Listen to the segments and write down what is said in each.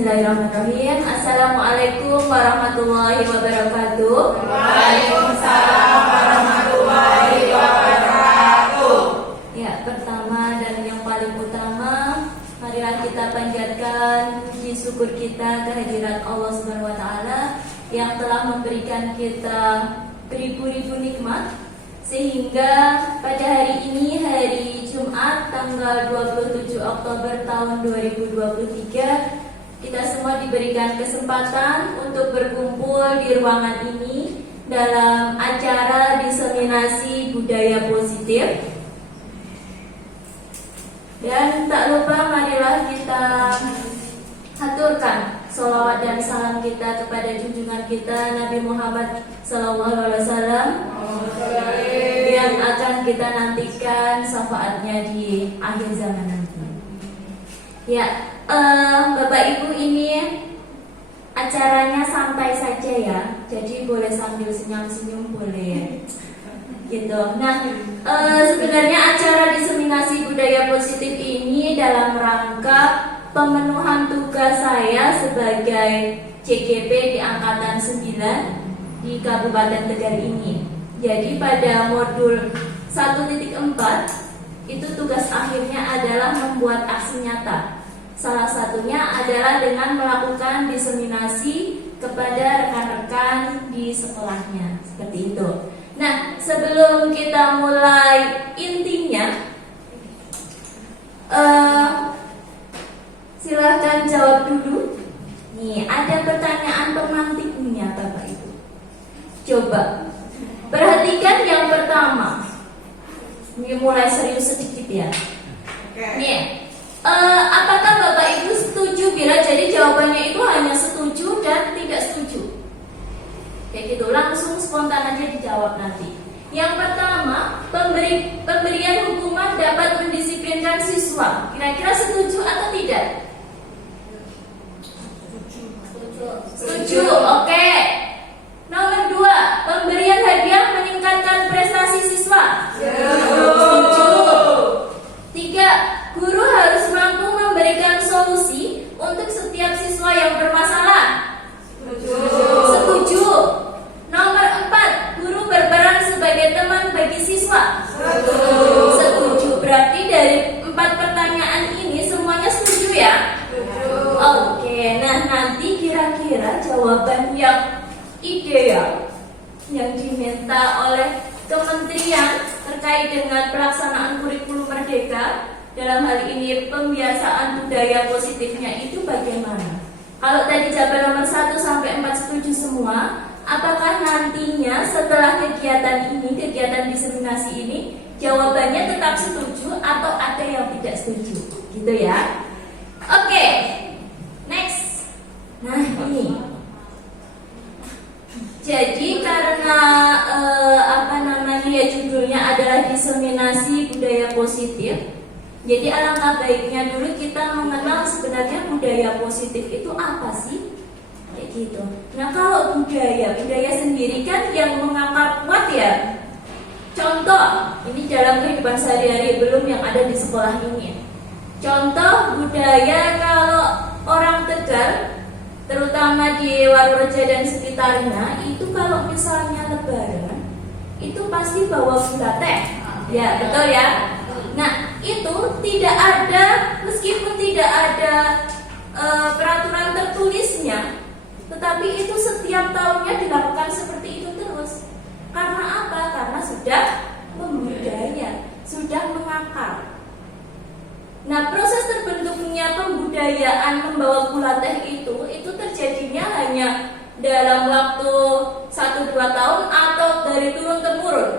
Bismillahirrahmanirrahim. Assalamualaikum warahmatullahi wabarakatuh. Waalaikumsalam warahmatullahi wabarakatuh. Ya, pertama dan yang paling utama, marilah kita panjatkan puji syukur kita kehadirat Allah Subhanahu wa taala yang telah memberikan kita beribu-ribu nikmat, sehingga pada hari ini, hari Jumat tanggal 27 Oktober tahun 2023, kita semua diberikan kesempatan untuk berkumpul di ruangan ini dalam acara diseminasi budaya positif. Dan tak lupa marilah kita haturkan sholawat dan salam kita kepada junjungan kita Nabi Muhammad SAW yang akan kita nantikan syafaatnya di akhir zaman nanti. Ya, Bapak Ibu, ini acaranya santai saja ya, jadi boleh sambil senyum-senyum boleh, gitu. Nah, sebenarnya acara diseminasi budaya positif ini dalam rangka pemenuhan tugas saya sebagai CGP di Angkatan 9 di Kabupaten Tegal ini. Jadi pada modul 1.4 itu tugas akhirnya adalah membuat aksi nyata. Salah satunya adalah dengan melakukan diseminasi kepada rekan-rekan di sekolahnya, seperti itu. Nah, sebelum kita mulai intinya, silahkan jawab dulu. Nih, ada pertanyaan pemantiknya Bapak Ibu. Coba perhatikan yang pertama. Ini mulai serius sedikit ya. Nih, apakah Bapak Ibu setuju bila jadi jawabannya itu hanya setuju dan tidak setuju? Kayak gitu, langsung spontan aja dijawab nanti. Yang pertama, pemberian hukuman dapat mendisiplinkan siswa. Kira-kira setuju atau tidak? Setuju, oke. Nomor 2, pemberian hadiah meningkatkan prestasi siswa. Setuju. 3, guru harus mampu memberikan solusi untuk setiap siswa yang bermasalah. Setuju. Nomor 4, guru berperan sebagai teman bagi siswa. Setuju. Berarti dari 4 pertanyaan ini semuanya setuju ya? Oke, nah nanti kira-kira jawaban yang ideal yang diminta oleh kementerian terkait dengan pelaksanaan kurikulum merdeka, dalam hal ini pembiasaan budaya positifnya itu bagaimana? Kalau tadi jawaban nomor 1 sampai 4 setuju semua, apakah nantinya setelah kegiatan ini, kegiatan diseminasi ini, jawabannya tetap setuju atau ada yang tidak setuju? Gitu ya. Oke, next. Nah ini, jadi karena judulnya adalah diseminasi budaya positif. Jadi alangkah baiknya dulu kita mengenal sebenarnya budaya positif itu apa sih? Kayak gitu. Nah, kalau budaya sendiri kan yang mengakar kuat ya. Contoh, ini dalam kehidupan sehari-hari, belum yang ada di sekolah ini. Contoh budaya kalau orang Tegal, terutama di Warureja dan sekitarnya, itu kalau misalnya lebaran itu pasti bawa gula teh. Ya, betul ya. Nah, itu tidak ada, meskipun tidak ada peraturan tertulisnya, tetapi itu setiap tahunnya dilakukan seperti itu terus. Karena apa? Karena sudah membudaya, sudah mengakar. Nah, proses terbentuknya pembudayaan membawa gula teh itu terjadinya hanya dalam waktu 1-2 tahun atau dari turun temurun.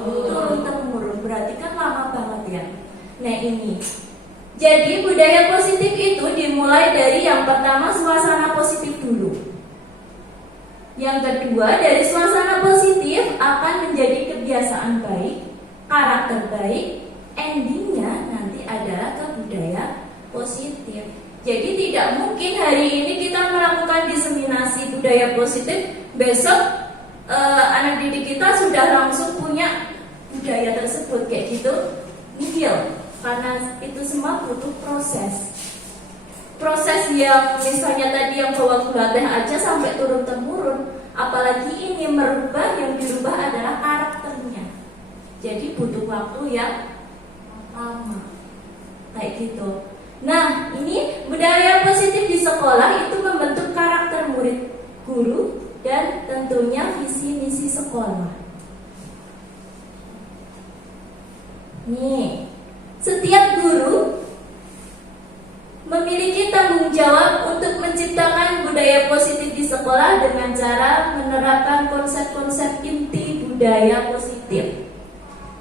Turun temurun berarti kan lama banget ya. Nah ini, jadi budaya positif itu dimulai dari yang pertama suasana positif dulu. Yang kedua, dari suasana positif akan menjadi kebiasaan baik, karakter baik, endingnya nanti adalah ke budaya positif. Jadi tidak mungkin hari ini kita melakukan diseminasi budaya positif, besok anak didik kita sudah langsung punya budaya tersebut kayak gitu. Nihil, karena itu semua butuh proses. proses yang misalnya tadi yang bawa gula teh aja sampai turun temurun, apalagi ini merubah, yang dirubah adalah karakternya. Jadi butuh waktu yang lama, kayak gitu. Nah, ini budaya positif di sekolah itu membentuk karakter murid, guru, dan tentunya visi misi sekolah. Nih, setiap guru memiliki tanggung jawab untuk menciptakan budaya positif di sekolah dengan cara menerapkan konsep-konsep inti budaya positif.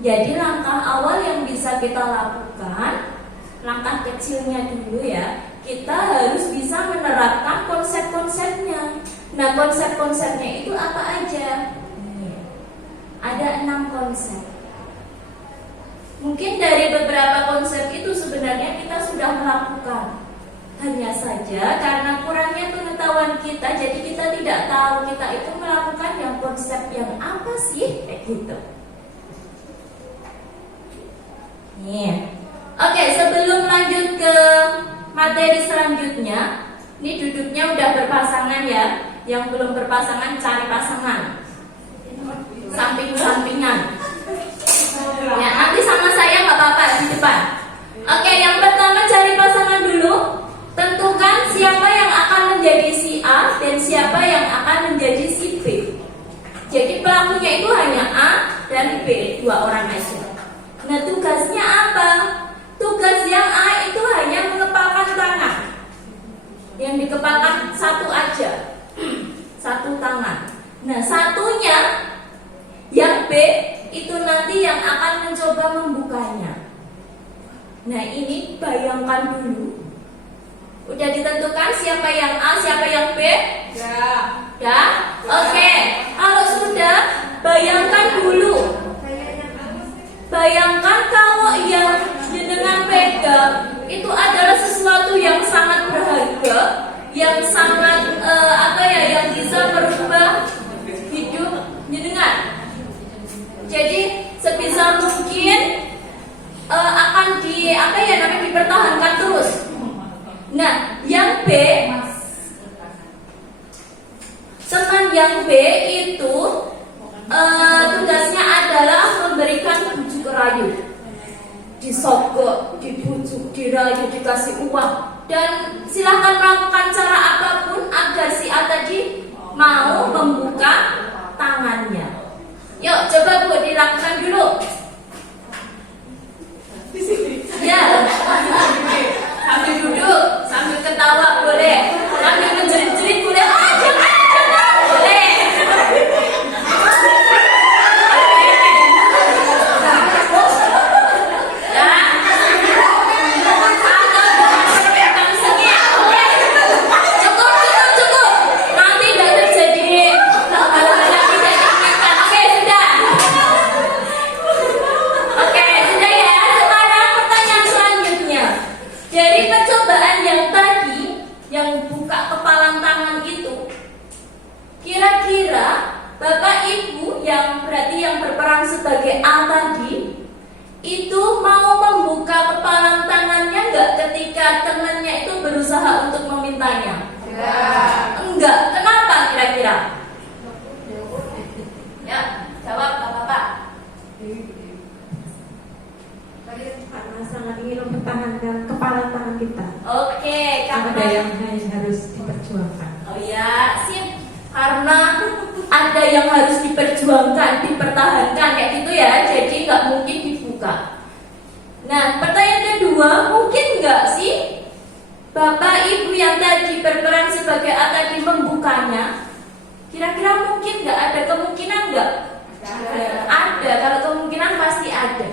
Jadi langkah awal yang bisa kita lakukan, langkah kecilnya dulu ya, kita harus bisa menerapkan konsep-konsepnya. Nah, konsep-konsepnya itu apa aja? Ada 6 konsep. Mungkin dari beberapa konsep itu sebenarnya kita sudah melakukan. Hanya saja karena kurangnya pengetahuan kita, jadi kita tidak tahu kita itu melakukan yang konsep yang apa sih, kayak gitu. Nih. Oke, sebelum lanjut ke materi selanjutnya, ini duduknya udah berpasangan ya. Yang belum berpasangan cari pasangan. Samping-sampingan. Ya, nanti sama saya nggak apa-apa di depan. Oke, yang pertama cari pasangan dulu. Tentukan siapa yang akan menjadi si A dan siapa yang akan menjadi si B. Jadi pelakunya itu hanya A dan B, 2 orang aja. Nah, tugasnya apa? Tugas yang A itu hanya mengepalkan tangan. Yang dikepalkan satu aja, satu tangan. Nah, satunya yang B itu nanti yang akan mencoba membukanya. Nah, ini bayangkan dulu. Udah ditentukan siapa yang A, siapa yang B? Ya. Oke. Kalau sudah, bayangkan dulu. Bayangkan kalau yang jenengan pegang itu adalah sesuatu yang sangat berharga, yang sangat yang bisa merubah hidup jenengan. Jadi sebisa mungkin akan dipertahankan terus. Nah, yang B, teman yang B itu tugasnya adalah memberikan bujuk rayu, disogok, dibujuk, dirayu, dikasih uang, dan silahkan melakukan cara apapun agar si A tadi mau membuka tangannya. Yuk, coba Bu, dilakukan dulu. Ya, sambil duduk, sambil ketawa boleh, sambil menjerit-jerit boleh. Jangan, boleh. Cukup. Nanti tidak terjadi hal-hal yang tidak diinginkan. Oke, sudah. Oke, sudah ya. Sekarang pertanyaan selanjutnya. Dari percobaan yang tadi, yang buka kepalan tangan itu, kira-kira Bapak Ibu yang berarti yang berperan sebagai A tadi, itu mau membuka kepalan tangannya enggak ketika temannya itu berusaha untuk memintanya? Enggak. Kenapa kira-kira? Ya, jawab Bapak. Karena sangat ingin mempertahankan kepalan tangan kita. Oke, Ada yang harus diperjuangkan. Oh ya, sip. Karena ada yang harus diperjuangkan, dipertahankan kayak gitu ya. Jadi nggak mungkin dibuka. Nah, pertanyaan kedua, mungkin nggak sih Bapak Ibu yang tadi berperan sebagai A tadi membukanya? Kira-kira mungkin nggak? Ada kemungkinan nggak? Ada. Kalau kemungkinan pasti ada.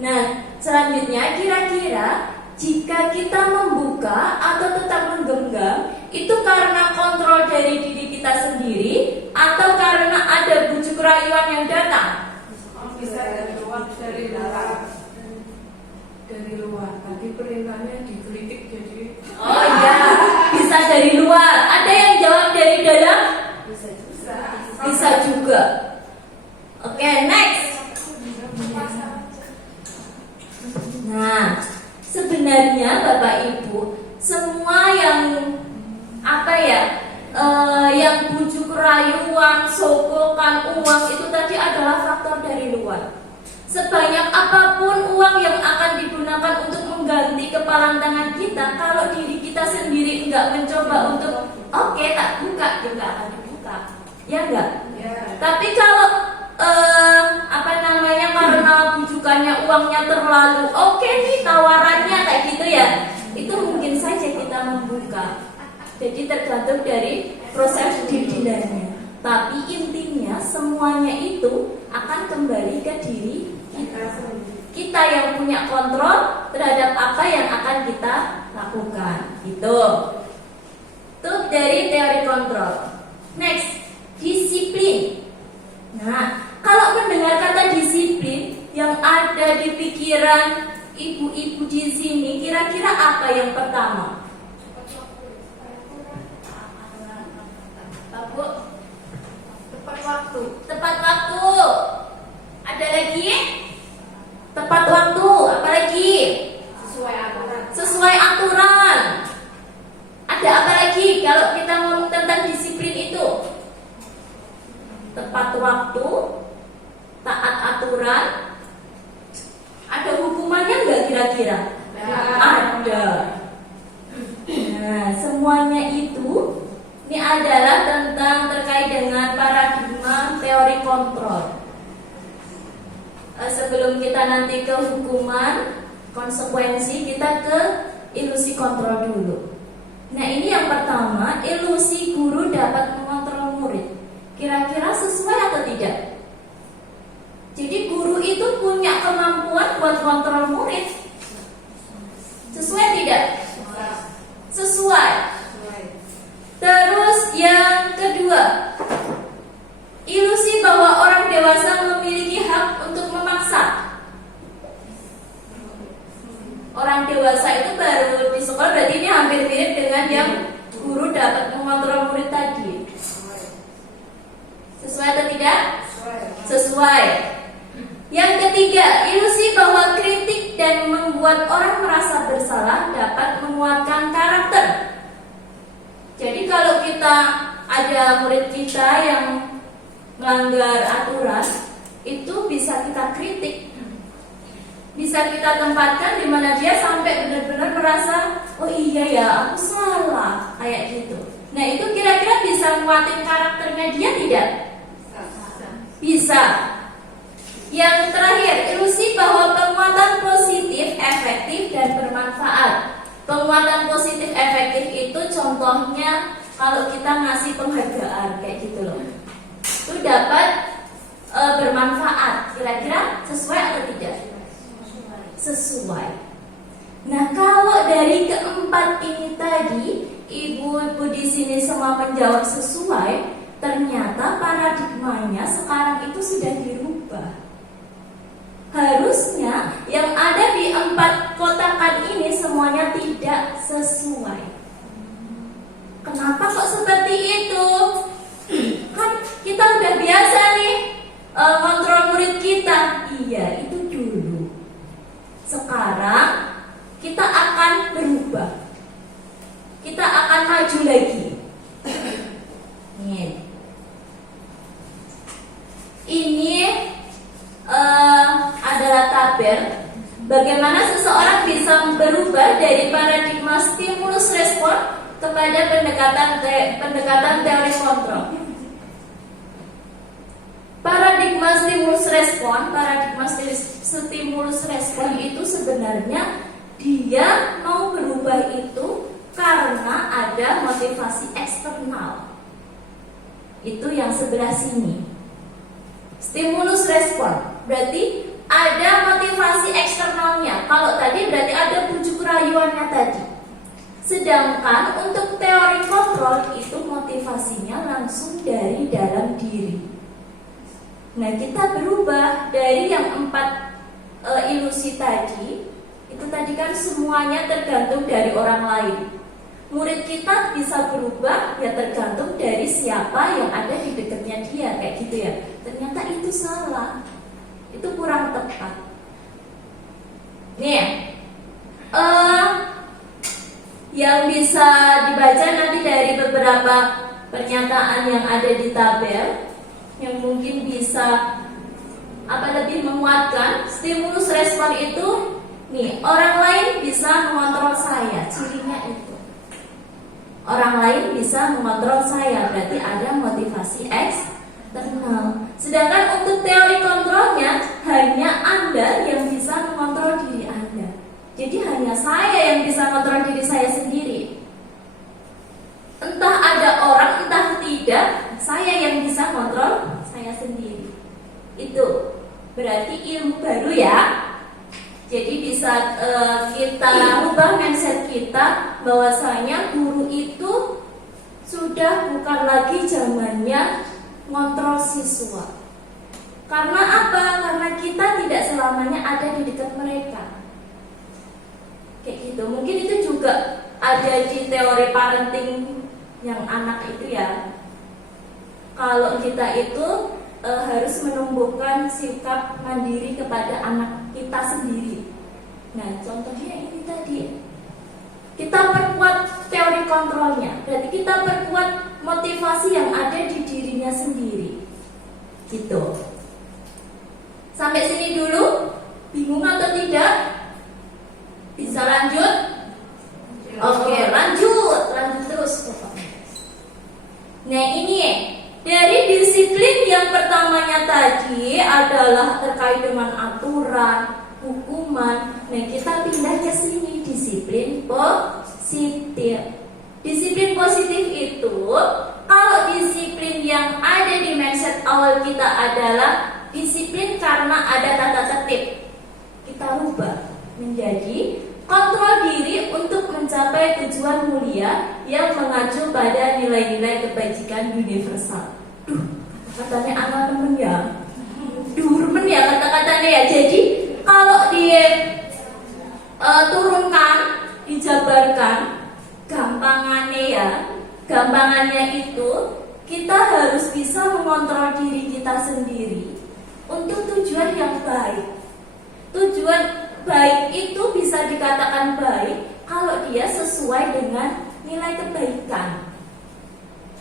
Nah, selanjutnya kira-kira jika kita membuka atau tetap menggenggam, itu karena kontrol dari diri kita sendiri atau karena ada bujuk rayuan yang datang? Bisa dari luar. Tadi perintahnya dikritik jadi. Oh iya, bisa dari luar. Ada yang jawab dari dalam? Bisa juga. Oke, next. Nah, sebenarnya Bapak Ibu, semua yang yang bujuk rayuan, sogokan, uang itu tadi adalah faktor dari luar. Sebanyak apapun uang yang akan digunakan untuk mengganti kepalan tangan kita, kalau diri kita sendiri enggak mencoba untuk oke, tak buka, ya enggak akan dibuka, ya enggak? Ya. Tapi kalau karena bujukannya uangnya terlalu oke nih tawarannya kayak gitu ya, itu mungkin saja kita membuka. Jadi tergantung dari proses didilannya. Tapi intinya semuanya itu akan kembali ke diri kita sendiri. Kita yang punya kontrol terhadap apa yang akan kita lakukan. Itu dari teori kontrol. Next, disiplin. Nah, kalau mendengar kata disiplin, yang ada di pikiran ibu-ibu di sini, kira-kira apa yang pertama? Bu, Tepat waktu. tepat waktu. Ada lagi? Tepat waktu. Apa lagi? Sesuai aturan. Sesuai aturan. Ada apa lagi kalau kita ngomong tentang disiplin itu? Tepat waktu, taat aturan. Ada hukumannya nggak kira-kira? Ada. Nah, semuanya itu ini adalah tentang terkait dengan paradigma teori kontrol. Sebelum kita nanti ke hukuman, konsekuensi, kita ke ilusi kontrol dulu. Nah, ini yang pertama, ilusi guru dapat mengontrol murid. Kira-kira sesuai atau tidak? Jadi guru itu punya kemampuan buat kontrol murid. Sesuai tidak? Sesuai. Terus yang kedua, ilusi bahwa orang dewasa memiliki hak untuk memaksa. Orang dewasa itu baru di sekolah, berarti ini hampir mirip dengan yang guru dapat mengontrol murid tadi. Sesuai atau tidak? Sesuai. Yang ketiga, ilusi bahwa kritik dan membuat orang merasa bersalah dapat menguatkan karakter. Jadi kalau kita ada murid kita yang melanggar aturan, itu bisa kita kritik, bisa kita tempatkan di mana dia sampai benar-benar merasa, oh iya ya, aku salah, kayak gitu. Nah, itu kira-kira bisa menguatkan karakternya dia tidak? Bisa. Yang terakhir, ilusi bahwa penguatan positif, efektif, dan bermanfaat. Penguatan positif efektif itu contohnya kalau kita ngasih penghargaan kayak gitu loh, itu dapat bermanfaat. Kira-kira sesuai atau tidak? Sesuai. Nah, kalau dari keempat ini tadi ibu-ibu di sini semua menjawab sesuai, ternyata paradigmanya sekarang itu sudah dirubah. Harusnya yang ada di 4 kotakan ini semuanya tidak sesuai. Kenapa kok seperti itu? Kan kita udah biasa nih kontrol murid kita. Iya, itu dulu. Sekarang kita akan berubah. Kita akan maju lagi. Ini adalah tabel bagaimana seseorang bisa berubah dari paradigma stimulus respon kepada pendekatan teori kontrol. Paradigma stimulus respon itu sebenarnya dia mau berubah itu karena ada motivasi eksternal. Itu yang sebelah sini. Stimulus respon berarti ada motivasi eksternalnya. Kalau tadi berarti ada bujuk rayuannya tadi. Sedangkan untuk teori kontrol itu motivasinya langsung dari dalam diri. Nah, kita berubah dari yang 4 ilusi tadi. Itu tadi kan semuanya tergantung dari orang lain. Murid kita bisa berubah ya tergantung dari siapa yang ada di dekatnya dia, kayak gitu ya. Ternyata itu salah, itu kurang tepat. Nih, yang bisa dibaca nanti dari beberapa pernyataan yang ada di tabel yang mungkin bisa lebih menguatkan. Stimulus respon itu nih, orang lain bisa mengontrol saya, cirinya itu. Orang lain bisa mengontrol saya, berarti ada motivasi eksternal. Sedangkan untuk teori kontrolnya, hanya Anda yang bisa mengontrol diri Anda. Jadi hanya saya yang bisa mengontrol diri saya sendiri. Entah ada orang, entah tidak, saya yang bisa kontrol saya sendiri. Itu berarti ilmu baru ya. Jadi bisa kita ubah mindset kita bahwasanya guru itu sudah bukan lagi zamannya ngontrol siswa. Karena apa? Karena kita tidak selamanya ada di dekat mereka. Kayak gitu. Mungkin itu juga ada di teori parenting yang anak itu ya. Kalau kita itu harus menumbuhkan sikap mandiri kepada anak kita sendiri. Nah, contohnya ini tadi. Kita perkuat teori kontrolnya. Berarti kita perkuat motivasi yang ada di dirinya sendiri. Gitu. Sampai sini dulu. Bingung atau tidak? Bisa lanjut? Oke, lanjut terus. Nah, ini dari disiplin yang pertamanya tadi adalah terkait dengan aturan, hukuman. Nah, kita pindah ke sini, disiplin positif. Disiplin positif itu, kalau disiplin yang ada di mindset awal kita adalah disiplin karena ada tata tertib, kita rubah menjadi kontrol diri untuk mencapai tujuan mulia yang mengacu pada nilai-nilai kebajikan universal. Katanya anak temen ya. Remen ya kata-katanya ya. Jadi kalau turunkan, dijabarkan, gampangannya itu kita harus bisa mengontrol diri kita sendiri untuk tujuan yang baik. Tujuan baik itu bisa dikatakan baik kalau dia sesuai dengan nilai kebaikan.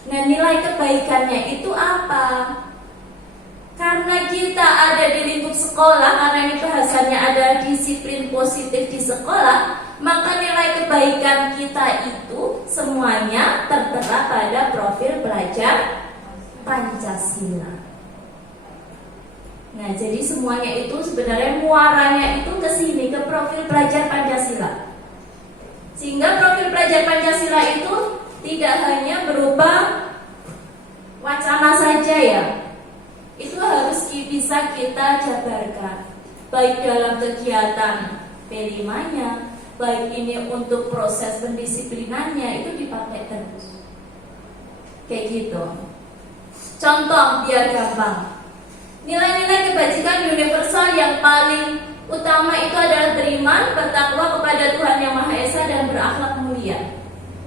Nah, nilai kebaikannya itu apa? Karena kita ada di lingkup sekolah, karena ini bahasannya adalah disiplin positif di sekolah, maka nilai kebaikan kita itu semuanya tertera pada profil pelajar Pancasila. Nah, jadi semuanya itu sebenarnya muaranya itu ke sini, ke profil pelajar Pancasila. Sehingga profil pelajar Pancasila itu tidak hanya berupa wacana saja ya. Itu harus bisa kita jabarkan. Baik dalam kegiatan P5-nya, baik ini untuk proses pendisiplinannya, itu dipakai terus. Kayak gitu. Contoh biar gampang. Nilai-nilai kebajikan universal yang paling utama itu adalah beriman, bertakwa kepada Tuhan Yang Maha Esa dan berakhlak mulia.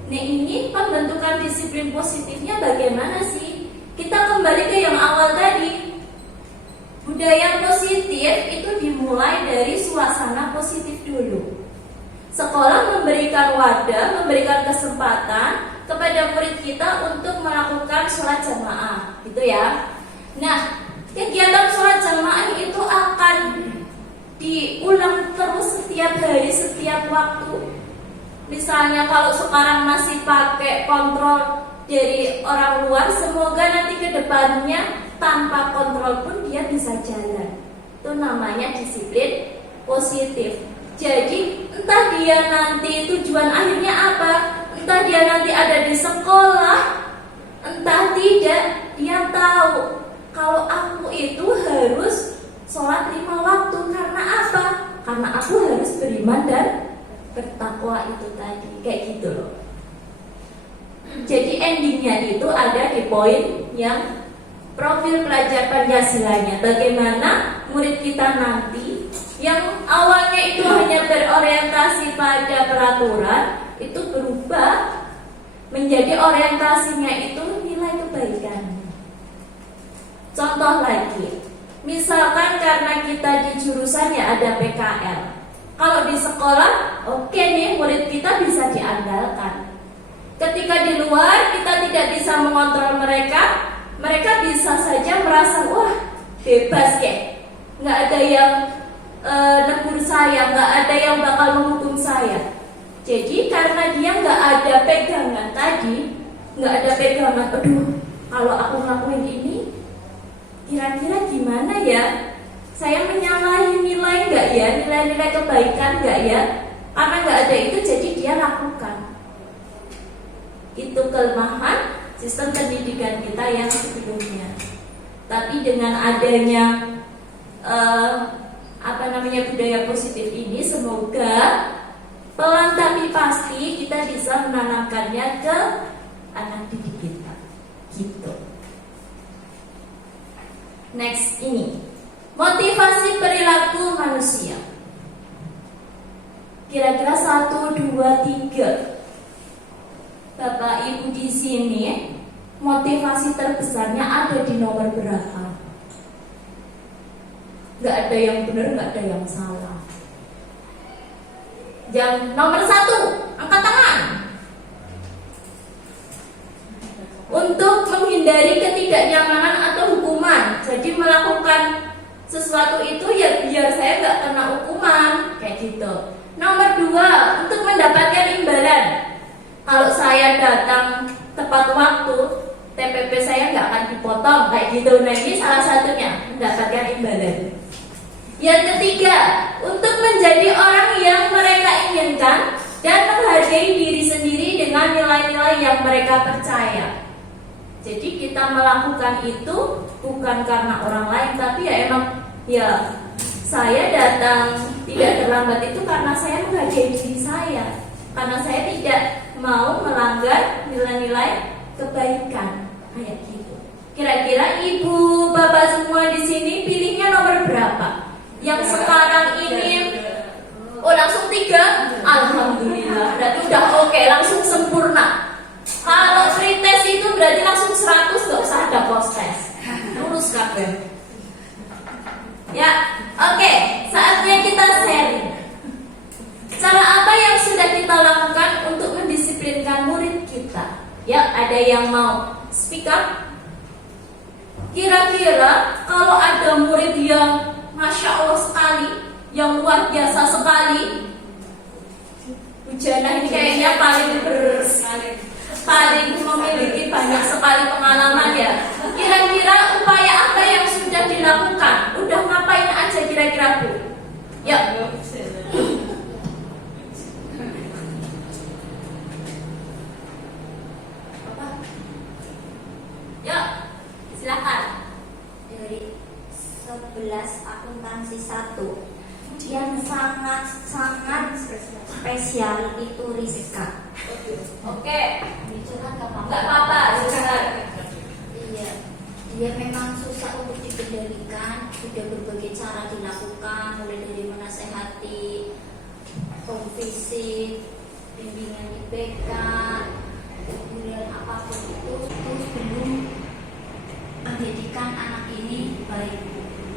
Nah, ini pembentukan disiplin positifnya bagaimana sih? Kita kembali ke yang awal tadi. Budaya positif itu dimulai dari suasana positif dulu. Sekolah memberikan wadah, memberikan kesempatan kepada murid kita untuk melakukan sholat jamaah, gitu ya. Nah, kegiatan sholat jamaah itu akan diulang terus setiap hari, setiap waktu. Misalnya kalau sekarang masih pakai kontrol dari orang luar, semoga nanti ke depannya tanpa kontrol pun dia bisa jalan. Itu namanya disiplin positif. Jadi entah dia nanti tujuan akhirnya apa, entah dia nanti ada di sekolah, entah tidak, dia tahu kalau aku itu harus sholat 5 waktu. Karena apa? Karena aku harus beriman dan bertakwa itu tadi. Kayak gitu loh. Jadi endingnya itu ada di poin yang profil pelajar Pancasilanya. Bagaimana murid kita nanti yang awalnya itu hanya berorientasi pada peraturan, itu berubah menjadi orientasinya itu nilai kebaikan. Contoh lagi, misalkan karena kita di jurusannya ada PKL. Kalau di sekolah, oke nih murid kita bisa diandalkan. andalkan. Ketika di luar kita tidak bisa mengontrol mereka, mereka bisa saja merasa wah bebas kek, nggak ada yang negur saya, nggak ada yang bakal menghukum saya. Jadi karena dia nggak ada pegangan tadi, nggak ada pegangan, aduh kalau aku ngelakuin ini kira-kira gimana ya? Saya menyalahi nilai nggak ya? Nilai-nilai kebaikan nggak ya? Karena nggak ada itu jadi dia lakukan. Itu kelemahan sistem pendidikan kita yang sebelumnya. Tapi dengan adanya budaya positif ini, semoga pelan tapi pasti kita bisa menanamkannya ke anak didik kita. Gitu. Next ini, motivasi perilaku manusia. Kira-kira 1, 2, 3. Bapak Ibu di sini, motivasi terbesarnya ada di nomor berapa? Gak ada yang benar, gak ada yang salah. Yang nomor 1, angkat tangan. Untuk menghindari ketidaknyamanan atau hukuman. Jadi melakukan sesuatu itu ya biar saya gak kena hukuman, kayak gitu. Nomor 2, untuk mendapatkan imbalan. Kalau saya datang tepat waktu, TPP saya nggak akan dipotong kayak gitu. Nah ini salah satunya, mendapatkan imbalan. Yang ketiga, untuk menjadi orang yang mereka inginkan dan menghargai diri sendiri dengan nilai-nilai yang mereka percaya. Jadi kita melakukan itu bukan karena orang lain, tapi ya emang ya saya datang tidak terlambat itu karena saya menghargai diri saya, karena saya tidak mau melanggar nilai-nilai kebaikan kayak gitu. Kira-kira ibu bapak semua di sini pilihnya nomor berapa? Yang sekarang ini langsung 3. Alhamdulillah, berarti udah oke, langsung sempurna. Kalau free test itu berarti langsung 100, gak usah ada post test. Lulus kabeh. Ya, oke, saatnya kita sharing. Cara apa yang sudah kita lakukan untuk mendisiplinkan murid kita? Ya, ada yang mau speak up? Kira-kira kalau ada murid yang Masya Allah sekali, yang luar biasa sekali, Hujanah ini kayaknya paling memiliki banyak sekali pengalaman ya. Kira-kira upaya apa yang sudah dilakukan? Udah ngapain aja kira-kira Bu? Ya. Yuk, silakan. Dari 11 akuntansi 1 yang sangat spesial itu Rizka. Oke. Enggak apa-apa, silakan. Iya, dia memang susah untuk dikendalikan. Sudah berbagai cara dilakukan, mulai dari menasehati, konfisik, bimbingan IPK, kemudian apapun itu belum menjadikan anak ini baik,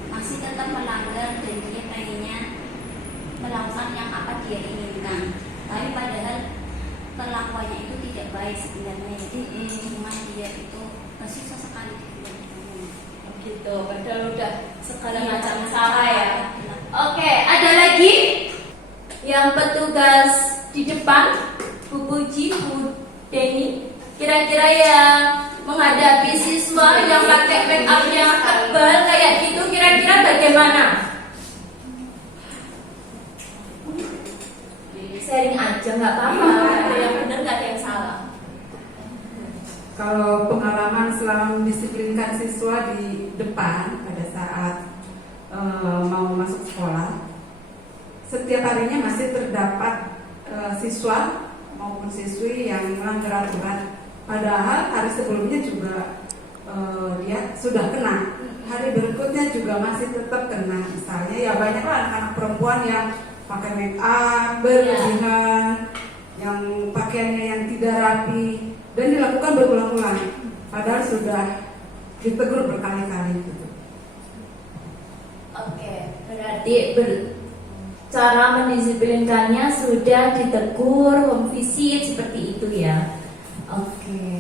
masih tetap melanggar dan dia pengennya melakukan yang apa dia inginkan, tapi padahal perlakuannya itu tidak baik sebenarnya. Cuma dia itu susah sekali gitu, padahal udah segala macam cara ya. Oke, ada lagi yang petugas di depan, Bu Puji, Bu Deni. Kira-kira yang menghadapi siswa yang pakai make up yang tebal kayak gitu, kira-kira bagaimana? Sharing aja, nggak apa-apa. Ada yang benar, nggak ada yang salah. Kalau pengalaman selama mendisiplinkan siswa di depan pada saat mau masuk sekolah, setiap harinya masih terdapat siswa maupun siswi yang melanggar aturan. Padahal hari sebelumnya juga dia sudah kena, hari berikutnya juga masih tetap kena. Misalnya ya banyaklah anak-anak perempuan yang pakai make up berlebihan, yang pakaiannya yang tidak rapi, dan dilakukan berulang-ulang. Padahal sudah ditegur berkali-kali gitu. Oke, berarti cara mendisiplinkannya sudah ditegur, home visit seperti itu ya. Oke.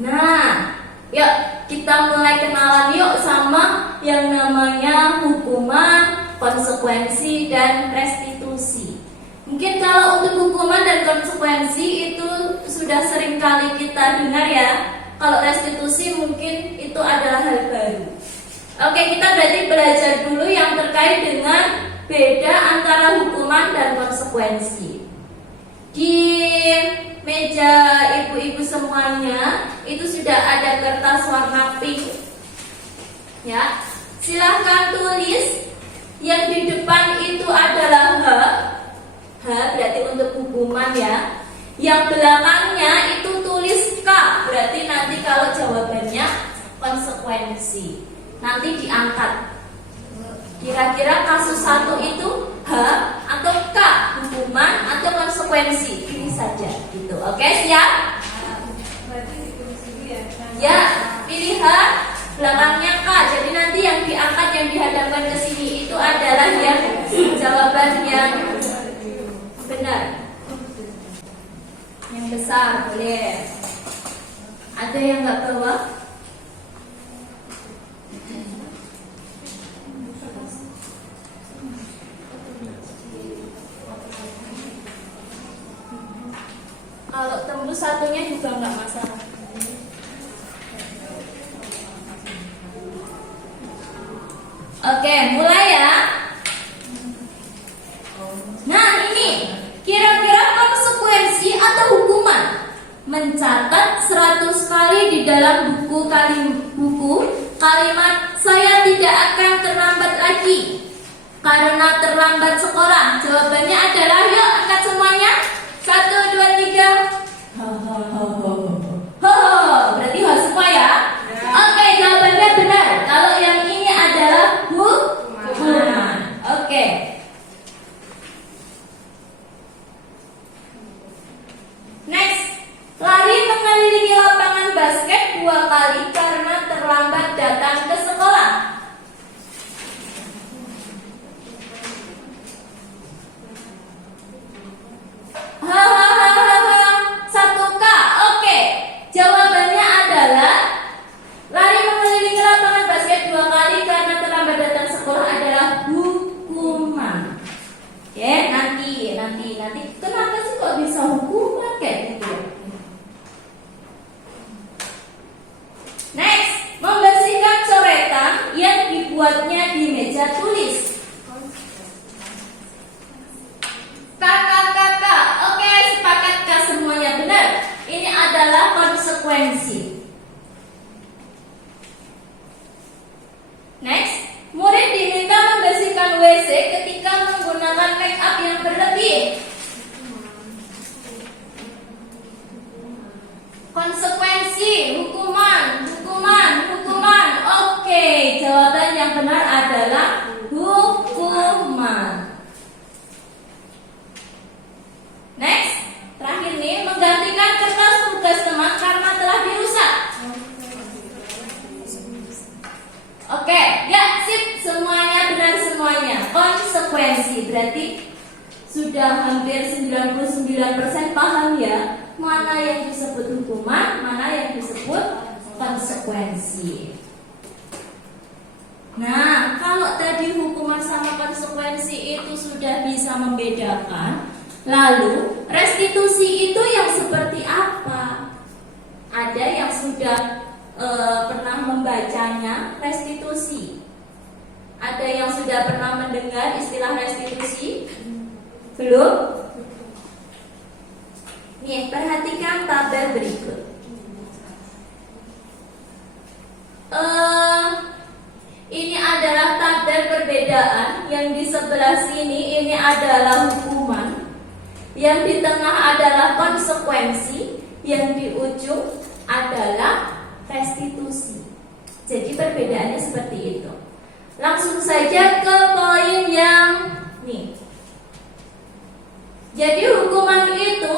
Nah, yuk kita mulai kenalan yuk sama yang namanya hukuman, konsekuensi, dan restitusi. Mungkin kalau untuk hukuman dan konsekuensi itu sudah sering kali kita dengar ya. Kalau restitusi mungkin itu adalah hal baru. Oke, kita berarti belajar dulu yang terkait dengan beda antara hukuman dan konsekuensi. Di meja ibu-ibu semuanya itu sudah ada kertas warna pink. Ya, silahkan tulis. Yang di depan itu adalah H berarti untuk hukuman ya. Yang belakangnya itu tulis K, berarti nanti kalau jawabannya konsekuensi. Nanti diangkat. Kira-kira kasus 1 itu H atau K, hukuman atau konsekuensi. Pilih saja gitu. Oke, siap? Berarti ditulis dulu ya. Ya, pilih H, belakangnya K. Jadi nanti yang diangkat, yang dihadapkan ke sini itu adalah yang jawaban yang benar. Yang besar boleh. Ada yang nggak bawa? Kalau tembus satunya juga nggak masalah. Oke, mulai ya. Nah, ini kira-kira konsekuensi atau hukuman. Mencatat 100 kali di dalam buku kalimat saya tidak akan terlambat lagi karena terlambat sekolah. Jawabannya adalah, yuk angkat semuanya. 1, 2, 3. Berarti harus semua ya. Oke, jawabannya benar. Kalau yang ini adalah hukuman. Oke. Next, lari mengelilingi lapangan basket 2 kali karena terlambat datang ke sekolah. Hahaha, 1K. Oke, jawabannya adalah lari mengelilingi lapangan basket 2 kali karena terlambat datang sekolah adalah hukuman. Oke, nanti. Kenapa sih kok bisa hukuman kayak gitu? Next, membersihkan coretan yang dibuatnya di meja tulis. Kakak. Oke, sepakatkah semuanya benar? Ini adalah konsekuensi. Next, murid diminta membersihkan WC ketika menggunakan make up yang berlebih. Konsekuensi, hukuman. Oke, jawaban yang benar adalah hukuman. Next, terakhir nih, menggantikan kertas tugas teman karena telah dirusak. Oke, ya sip, semuanya benar semuanya. Konsekuensi berarti sudah hampir 99% paham ya, mana yang disebut hukuman, mana yang disebut konsekuensi. Nah, kalau tadi hukuman sama konsekuensi itu sudah bisa membedakan, lalu restitusi itu yang seperti apa? Ada yang sudah pernah membacanya, restitusi. Ada yang sudah pernah mendengar istilah restitusi? Belum? Nih, perhatikan tabel berikut. Ini adalah tabel perbedaan. Yang di sebelah sini ini adalah hukuman, yang di tengah adalah konsekuensi, yang di ujung adalah restitusi. Jadi perbedaannya seperti itu. Langsung saja ke poin yang nih. Jadi hukuman itu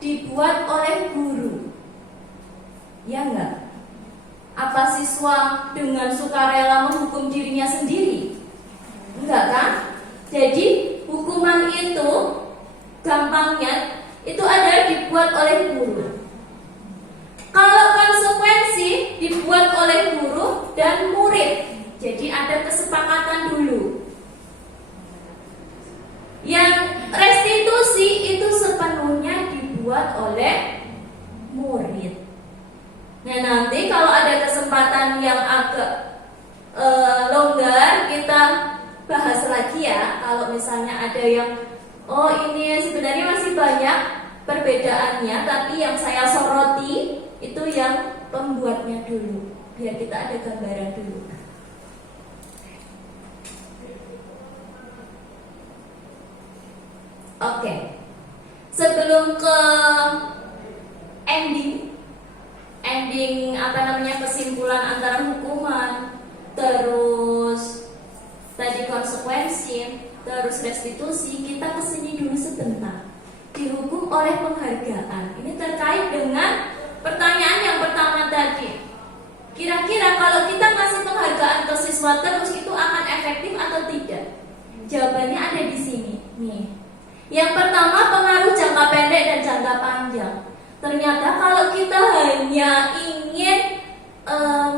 dibuat oleh guru, ya enggak? Apa siswa dengan sukarela menghukum dirinya sendiri? Enggak kan? Jadi hukuman itu gampangnya itu adalah dibuat oleh guru. Kalau konsekuensi dibuat oleh guru dan murid. Jadi ada kesepakatan dulu. Yang restitusi itu sepenuhnya dibuat oleh murid. Nah, nanti kalau ada kesempatan yang agak longgar, kita bahas lagi ya. Kalau misalnya ada yang ini sebenarnya masih banyak perbedaannya, tapi yang saya soroti itu yang pembuatnya dulu, biar kita ada gambaran dulu. Oke, sebelum ke ending kesimpulan antara hukuman, terus tadi konsekuensi, terus restitusi, kita kesini dulu sebentar. Dihukum oleh penghargaan. Ini terkait dengan pertanyaan yang pertama tadi. Kira-kira kalau kita ngasih penghargaan ke siswa terus itu akan efektif atau tidak? Jawabannya ada di sini. Nih. Yang pertama, pengaruh jangka pendek dan jangka panjang. Ternyata kalau kita hanya ingin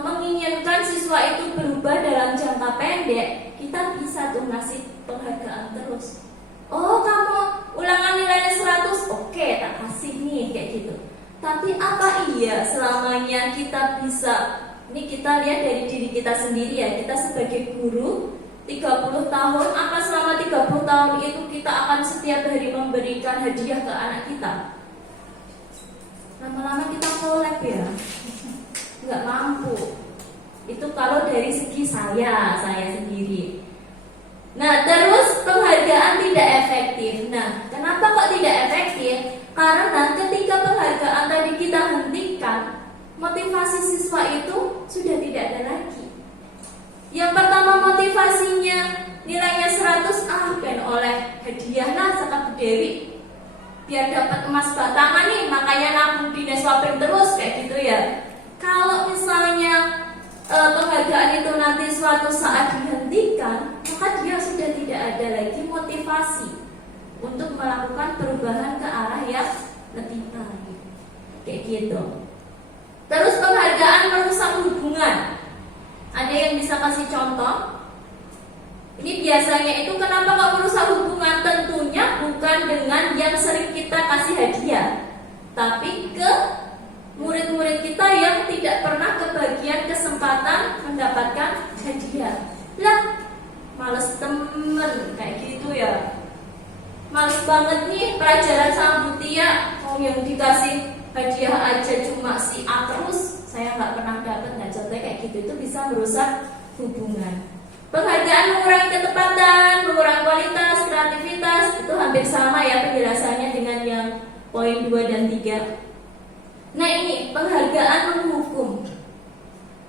menginginkan siswa itu berubah dalam jangka pendek, kita bisa tuh ngasih penghargaan terus. Oh, kamu ulangan nilainya 100, oke, tak kasih nih, kayak gitu. Tapi apa iya selamanya kita bisa? Ini kita lihat dari diri kita sendiri ya. Kita sebagai guru 30 tahun, apa selama 30 tahun itu kita akan setiap hari memberikan hadiah ke anak kita? Lama-lama kita kolab ya, nggak mampu. Itu kalau dari segi saya sendiri. Nah, terus penghargaan tidak efektif. Nah, kenapa kok tidak efektif? Karena ketika penghargaan tadi kita hentikan, motivasi siswa itu sudah tidak ada lagi. Yang pertama motivasinya nilainya 100, pengen oleh hadiah lah sekap Dewi, biar dapat emas batangan nih, makanya nabung di Neswapin terus kayak gitu ya. Kalau misalnya penghargaan itu nanti suatu saat dihentikan, maka dia sudah tidak ada lagi motivasi untuk melakukan perubahan ke arah yang lebih baik, kayak gitu. Terus penghargaan merusak hubungan. Ada yang bisa kasih contoh? Ini biasanya itu kenapa kok merusak hubungan? Tentunya bukan dengan yang sering kita kasih hadiah, tapi ke murid-murid kita yang tidak pernah kebagian kesempatan mendapatkan hadiah. Lah, males temen kayak gitu ya. Males banget nih pelajaran sama Bu Tia, yang dikasih hadiah aja cuma si A terus, saya nggak pernah dapat. Nah, contohnya kayak gitu, itu bisa merusak hubungan. Penghargaan mengurangi ketepatan, mengurangi kualitas, kreativitas, itu hampir sama ya penjelasannya dengan yang poin 2 dan 3. Nah, ini penghargaan menghukum.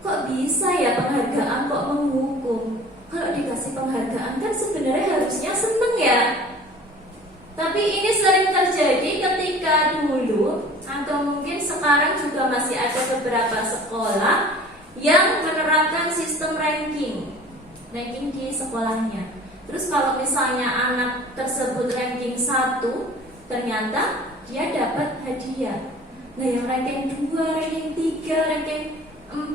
Kok bisa ya penghargaan kok menghukum? Kalau dikasih penghargaan kan sebenarnya harusnya seneng ya. Tapi ini sering terjadi ketika dulu, atau mungkin sekarang juga masih ada beberapa sekolah yang menerapkan sistem ranking di sekolahnya. Terus kalau misalnya anak tersebut ranking 1, ternyata dia dapat hadiah. Nah, yang ranking 2, ranking 3, ranking 4,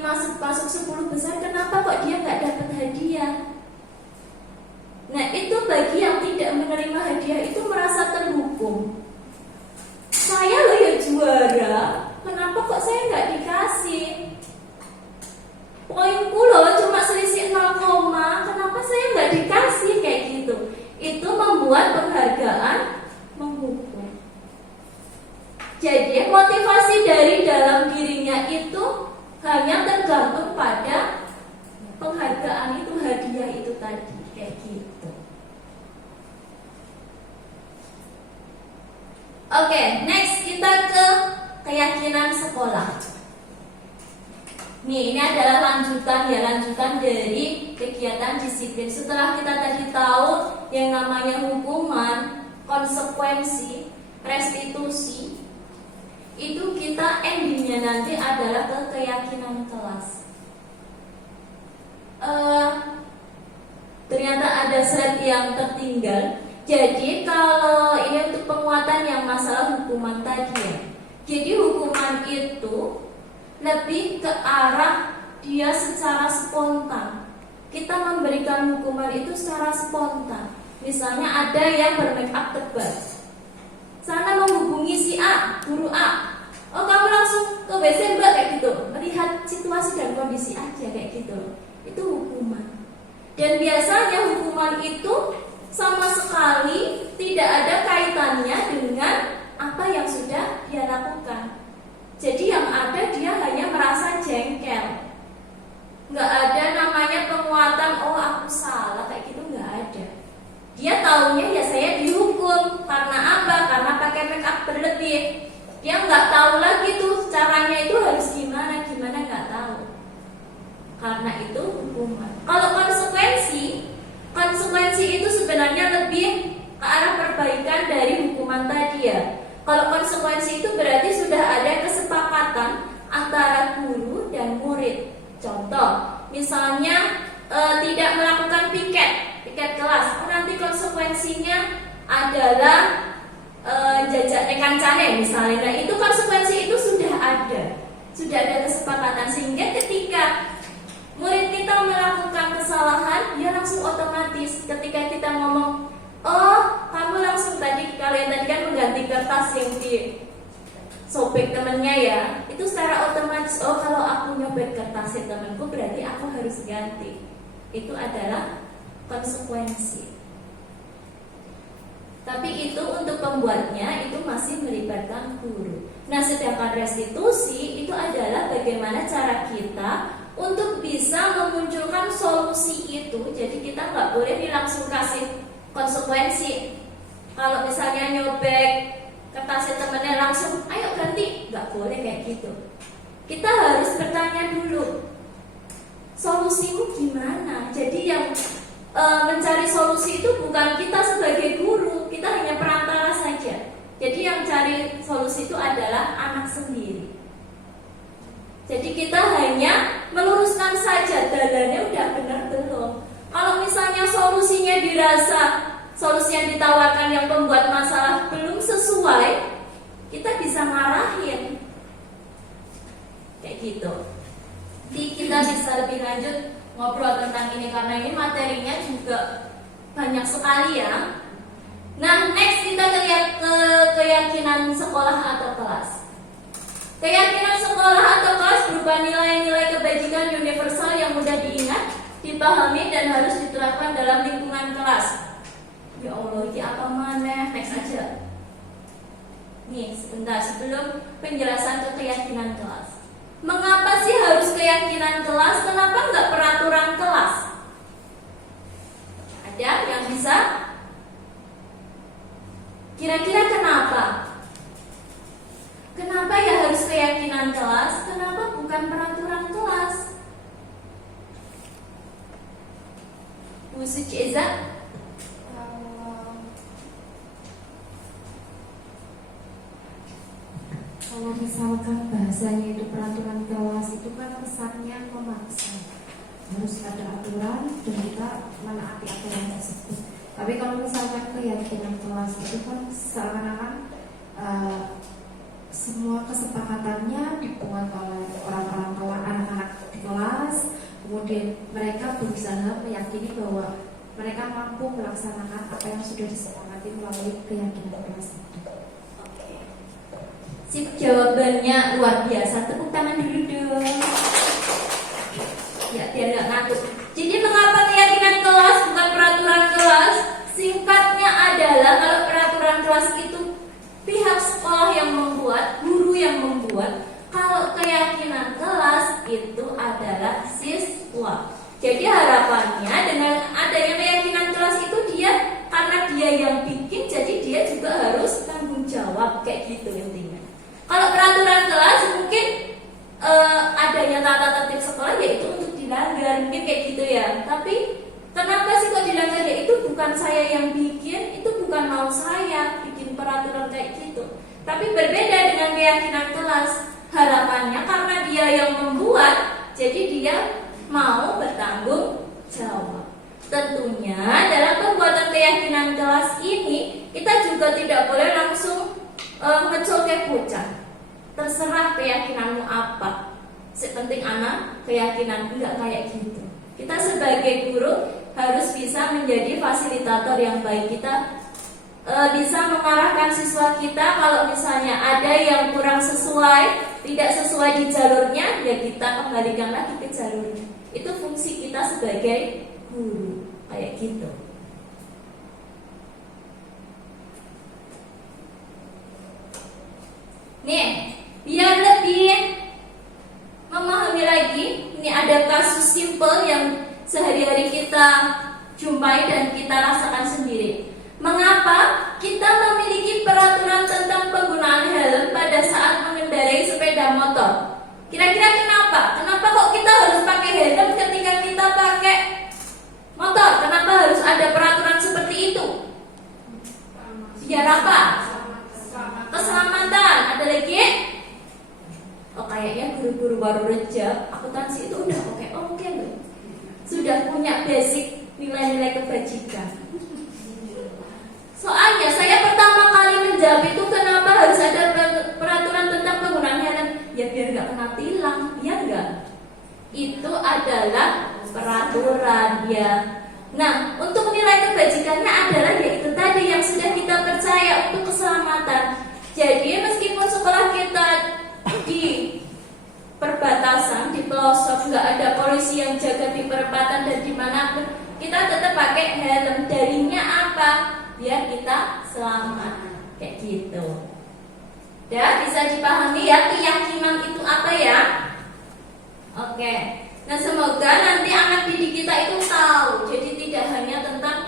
5 masuk 10 besar, kenapa kok dia nggak dapat hadiah? Nah, itu bagi yang tidak menerima hadiah itu merasa terhukum. Saya loh ya juara, kenapa kok saya nggak dikasih? Poinku loh cuma selisih 0, kenapa saya nggak dikasih, kayak gitu. Itu membuat penghargaan menghukum. Jadi motivasi dari dalam dirinya itu hanya tergantung pada penghargaan itu, hadiah itu tadi, kayak gitu. Oke, next kita ke keyakinan sekolah. Nih, ini adalah lanjutan dari kegiatan disiplin. Setelah kita tadi tahu yang namanya hukuman, konsekuensi, restitusi, itu kita endingnya nanti adalah ke keyakinan kelas. ternyata ada slide yang tertinggal. Jadi kalau ini untuk penguatan yang masalah hukuman tadi ya. Jadi hukuman itu lebih ke arah dia secara spontan. Kita memberikan hukuman itu secara spontan. Misalnya ada yang bermake up tebal, sana menghubungi si A, guru A. Oh kamu langsung ke WC mbak, kayak gitu. Melihat situasi dan kondisi aja kayak gitu. Itu hukuman. Dan biasanya hukuman itu sama sekali tidak ada kaitannya dengan apa yang sudah dia lakukan. Jadi yang ada dia hanya merasa jengkel. Nggak ada namanya penguatan, oh aku salah, kayak gitu nggak ada. Dia taunya ya saya dihukum karena apa? Karena pakai make up berlebih. Dia nggak tahu lagi tuh caranya itu harus gimana nggak tahu. Karena itu hukuman. Kalau konsekuensi itu sebenarnya lebih ke arah perbaikan dari hukuman tadi ya. Kalau konsekuensi itu berarti sudah ada kesepakatan antara guru dan murid. Contoh, misalnya tidak melakukan piket kelas. Nanti konsekuensinya adalah jajak kancane misalnya. Nah, itu konsekuensi itu sudah ada kesepakatan, sehingga ketika murid kita melakukan kesalahan, dia langsung otomatis ketika kita ngomong, oh kamu langsung kalian tadi kan mengganti kertas yang di sobek temennya ya, itu secara otomatis, oh kalau aku nyobek kertasnya temanku berarti aku harus ganti. Itu adalah konsekuensi. Tapi itu untuk pembuatnya itu masih melibatkan guru. Nah, sedangkan restitusi itu adalah bagaimana cara kita untuk bisa memunculkan solusi itu. Jadi kita nggak boleh langsung kasih konsekuensi. Kalau misalnya nyobek kertasnya temennya langsung, ayo ganti, nggak boleh kayak gitu. Kita harus bertanya dulu, solusimu gimana? Jadi yang mencari solusi itu bukan kita sebagai guru, kita hanya perantara saja. Jadi yang cari solusi itu adalah anak sendiri. Jadi kita hanya meluruskan saja jalannya udah benar belum. Kalau misalnya solusinya dirasa solusi yang ditawarkan yang pembuat masalah belum sesuai, kita bisa marahin kayak gitu. Jadi kita bisa lebih lanjut ngobrol tentang ini karena ini materinya juga banyak sekali ya. Nah, next kita lihat ke keyakinan sekolah atau kelas. Keyakinan sekolah atau kelas berupa nilai-nilai kebajikan universal yang mudah diingat, dipahami dan harus diterapkan dalam lingkungan kelas. Ya Allah, ini apa mana? Next aja. Nih, sebentar sebelum penjelasan ke keyakinan kelas. Mengapa sih harus keyakinan kelas? Kenapa nggak peraturan kelas? Ada yang bisa? Kira-kira kenapa? Kenapa ya harus keyakinan kelas? Kenapa bukan peraturan kelas? Bu Suci Eza? Kalau misalkan bahasanya itu peraturan kelas, itu kan kesannya memaksa, harus ada aturan dan kita menaati aturan tersebut. Tapi kalau misalkan keyakinan kelas itu kan seakan-akan semua kesepakatannya dibuat oleh orang-orang tua, anak-anak di kelas, kemudian mereka berusaha meyakini bahwa mereka mampu melaksanakan apa yang sudah disepakati melalui keyakinan kelas itu. Sip, jawabannya luar biasa. Tepuk tangan dulu dong. Ya, biar nggak ngantuk. Jadi mengapa keyakinan kelas bukan peraturan kelas? Singkatnya adalah kalau peraturan kelas itu pihak sekolah yang membuat, guru yang membuat. Kalau keyakinan kelas itu adalah siswa. Jadi harapannya dengan adanya keyakinan kelas itu dia, karena dia yang bikin, jadi dia juga harus tanggung jawab kayak gitu intinya. Kalau peraturan kelas mungkin adanya tata tertib sekolah yaitu untuk dilanggar, mungkin kayak gitu ya. Tapi kenapa sih kok dilanggar? Ya itu bukan saya yang bikin, itu bukan mau saya bikin peraturan kayak gitu. Tapi berbeda dengan keyakinan kelas. Harapannya karena dia yang membuat, jadi dia mau bertanggung jawab. tentunya dalam pembuatan keyakinan kelas ini kita juga tidak boleh langsung ngecol kayak bocah. Terserah keyakinanmu apa. Sepenting anak keyakinan enggak kayak gitu. Kita sebagai guru harus bisa menjadi fasilitator yang baik. Kita bisa mengarahkan siswa kita. Kalau misalnya ada yang kurang sesuai, tidak sesuai di jalurnya, ya kita kembalikan lagi ke jalurnya. Itu fungsi kita sebagai guru, kayak gitu. Nih, biar lebih memahami lagi, ini ada kasus simple yang sehari-hari kita jumpai dan kita rasakan sendiri. Mengapa kita memiliki peraturan tentang penggunaan helm pada saat mengendarai sepeda motor? Kira-kira kenapa? Kenapa kok kita harus pakai helm ketika kita pakai motor? Kenapa harus ada peraturan seperti itu? Biar apa? Keselamatan. Ada lagi? Oh, kayaknya guru-guru baru rejab akuntansi itu udah oke loh. Sudah punya basic nilai-nilai kebajikan. Soalnya saya pertama kali menjawab itu kenapa harus ada peraturan tentang penggunaan helm? Ya biar nggak kena tilang, ya enggak? Itu adalah peraturan ya. Nah, untuk nilai kebajikannya adalah yaitu tadi yang sudah kita percaya untuk keselamatan. Jadi meskipun sekolah kita di perbatasan, di pelosok, nggak ada polisi yang jaga di perempatan dan dimanapun, kita tetap pakai helm. Darinya apa? Biar kita selamat, kayak gitu. Ya, bisa dipahami ya keyakinan itu apa ya? Oke. Nah, semoga nanti anak didik kita itu tahu. Jadi tidak hanya tentang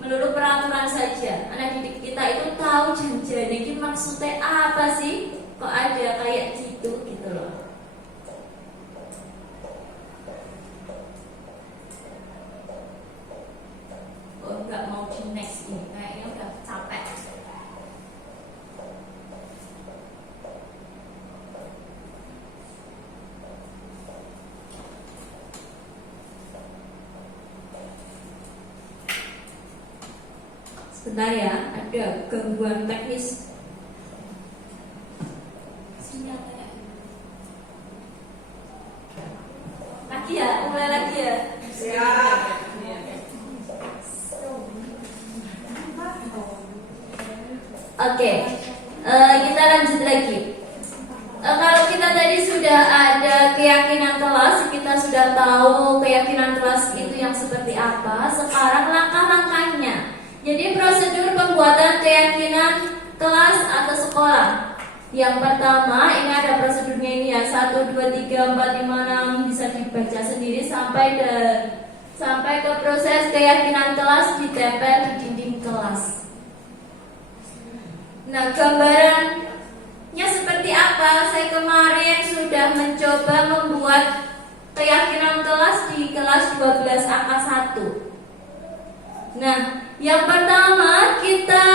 melulu peraturan saja. Anak didik kita itu tahu janjian ini maksudnya apa sih? Kok ada kayak gitu loh. Oh, nggak mau di next ini, kayaknya udah capek. Sebentar ya, ada gangguan teknis. Lagi ya, mulai lagi ya. Siap. Oke, kita lanjut lagi. Kalau kita tadi sudah ada keyakinan kelas, kita sudah tahu keyakinan kelas itu yang seperti apa. Sekarang langkah-langkahnya. Jadi prosedur pembuatan keyakinan kelas atau sekolah. Yang pertama, ini ada prosedurnya ini ya, 1, 2, 3, 4, 5, 6, bisa dibaca sendiri sampai ke proses keyakinan kelas ditempel di dinding kelas. Nah, gambarannya seperti apa? Saya kemarin sudah mencoba membuat keyakinan kelas di kelas 12 angka 1. Nah, yang pertama kita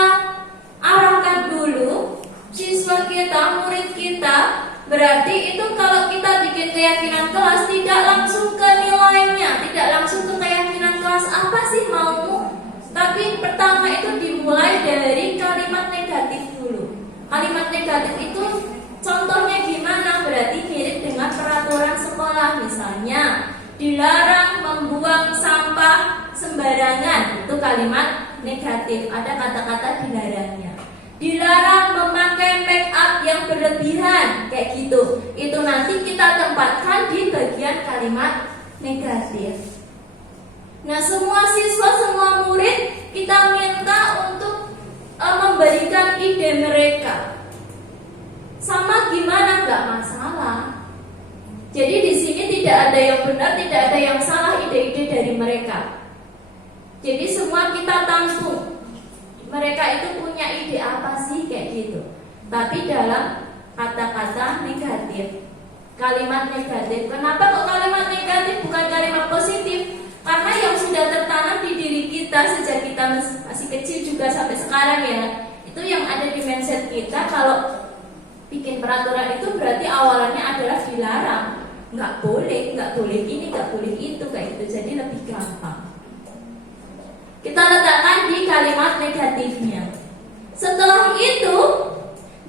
arahkan dulu siswa kita, murid kita. Berarti itu kalau kita bikin keyakinan kelas tidak langsung ke nilainya, tidak langsung ke keyakinan kelas apa sih maumu. Tapi pertama itu dimulai dari kalimat negatif dulu. Kalimat negatif itu contohnya gimana? Berarti mirip dengan peraturan sekolah. Misalnya, dilarang membuang sampah sembarangan. Itu kalimat negatif. Ada kata-kata dilarangnya. Dilarang memakai make up yang berlebihan. Kayak gitu. Itu nanti kita tempatkan di bagian kalimat negatif. Nah, semua siswa, semua murid kita minta untuk memberikan ide mereka. Sama gimana? Nggak masalah. Jadi di sini tidak ada yang benar, tidak ada yang salah ide-ide dari mereka. Jadi semua kita tampung. Mereka itu punya ide apa sih kayak gitu. Tapi dalam kata-kata negatif, kalimat negatif. Kenapa kok kalimat negatif bukan kalimat positif? Karena yang sudah tertanam di diri kita sejak kita masih kecil juga sampai sekarang ya, itu yang ada di mindset kita. Kalau bikin peraturan itu berarti awalannya adalah dilarang, nggak boleh ini, nggak boleh itu, kayak gitu. Jadi lebih gampang. kita letakkan di kalimat negatifnya. Setelah itu,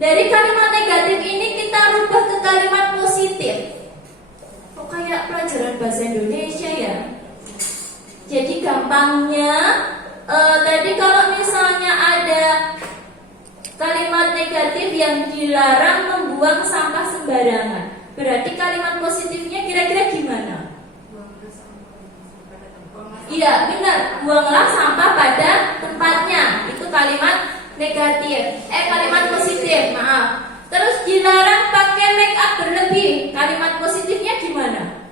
dari kalimat negatif ini kita rubah ke kalimat positif. Kok kayak pelajaran bahasa Indonesia ya? Jadi gampangnya, tadi kalau misalnya ada kalimat negatif yang dilarang membuang sampah sembarangan, berarti kalimat positifnya kira-kira gimana? Iya, benar. Buanglah sampah pada tempatnya. Itu kalimat negatif. Kalimat positif, maaf. Terus dilarang pakai make up berlebih. Kalimat positifnya gimana?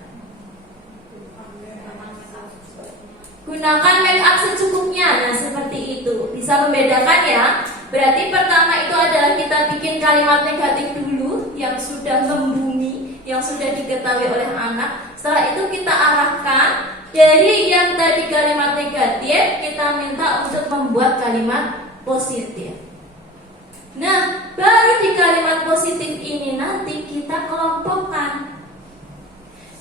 Gunakan make up secukupnya. Nah, seperti itu. Bisa membedakan ya. Berarti pertama itu adalah kita bikin kalimat negatif dulu yang sudah membumi, yang sudah diketahui oleh anak. Setelah itu kita arahkan dari yang tadi kalimat negatif, kita minta untuk membuat kalimat positif. Nah, baru di kalimat positif ini nanti kita kelompokkan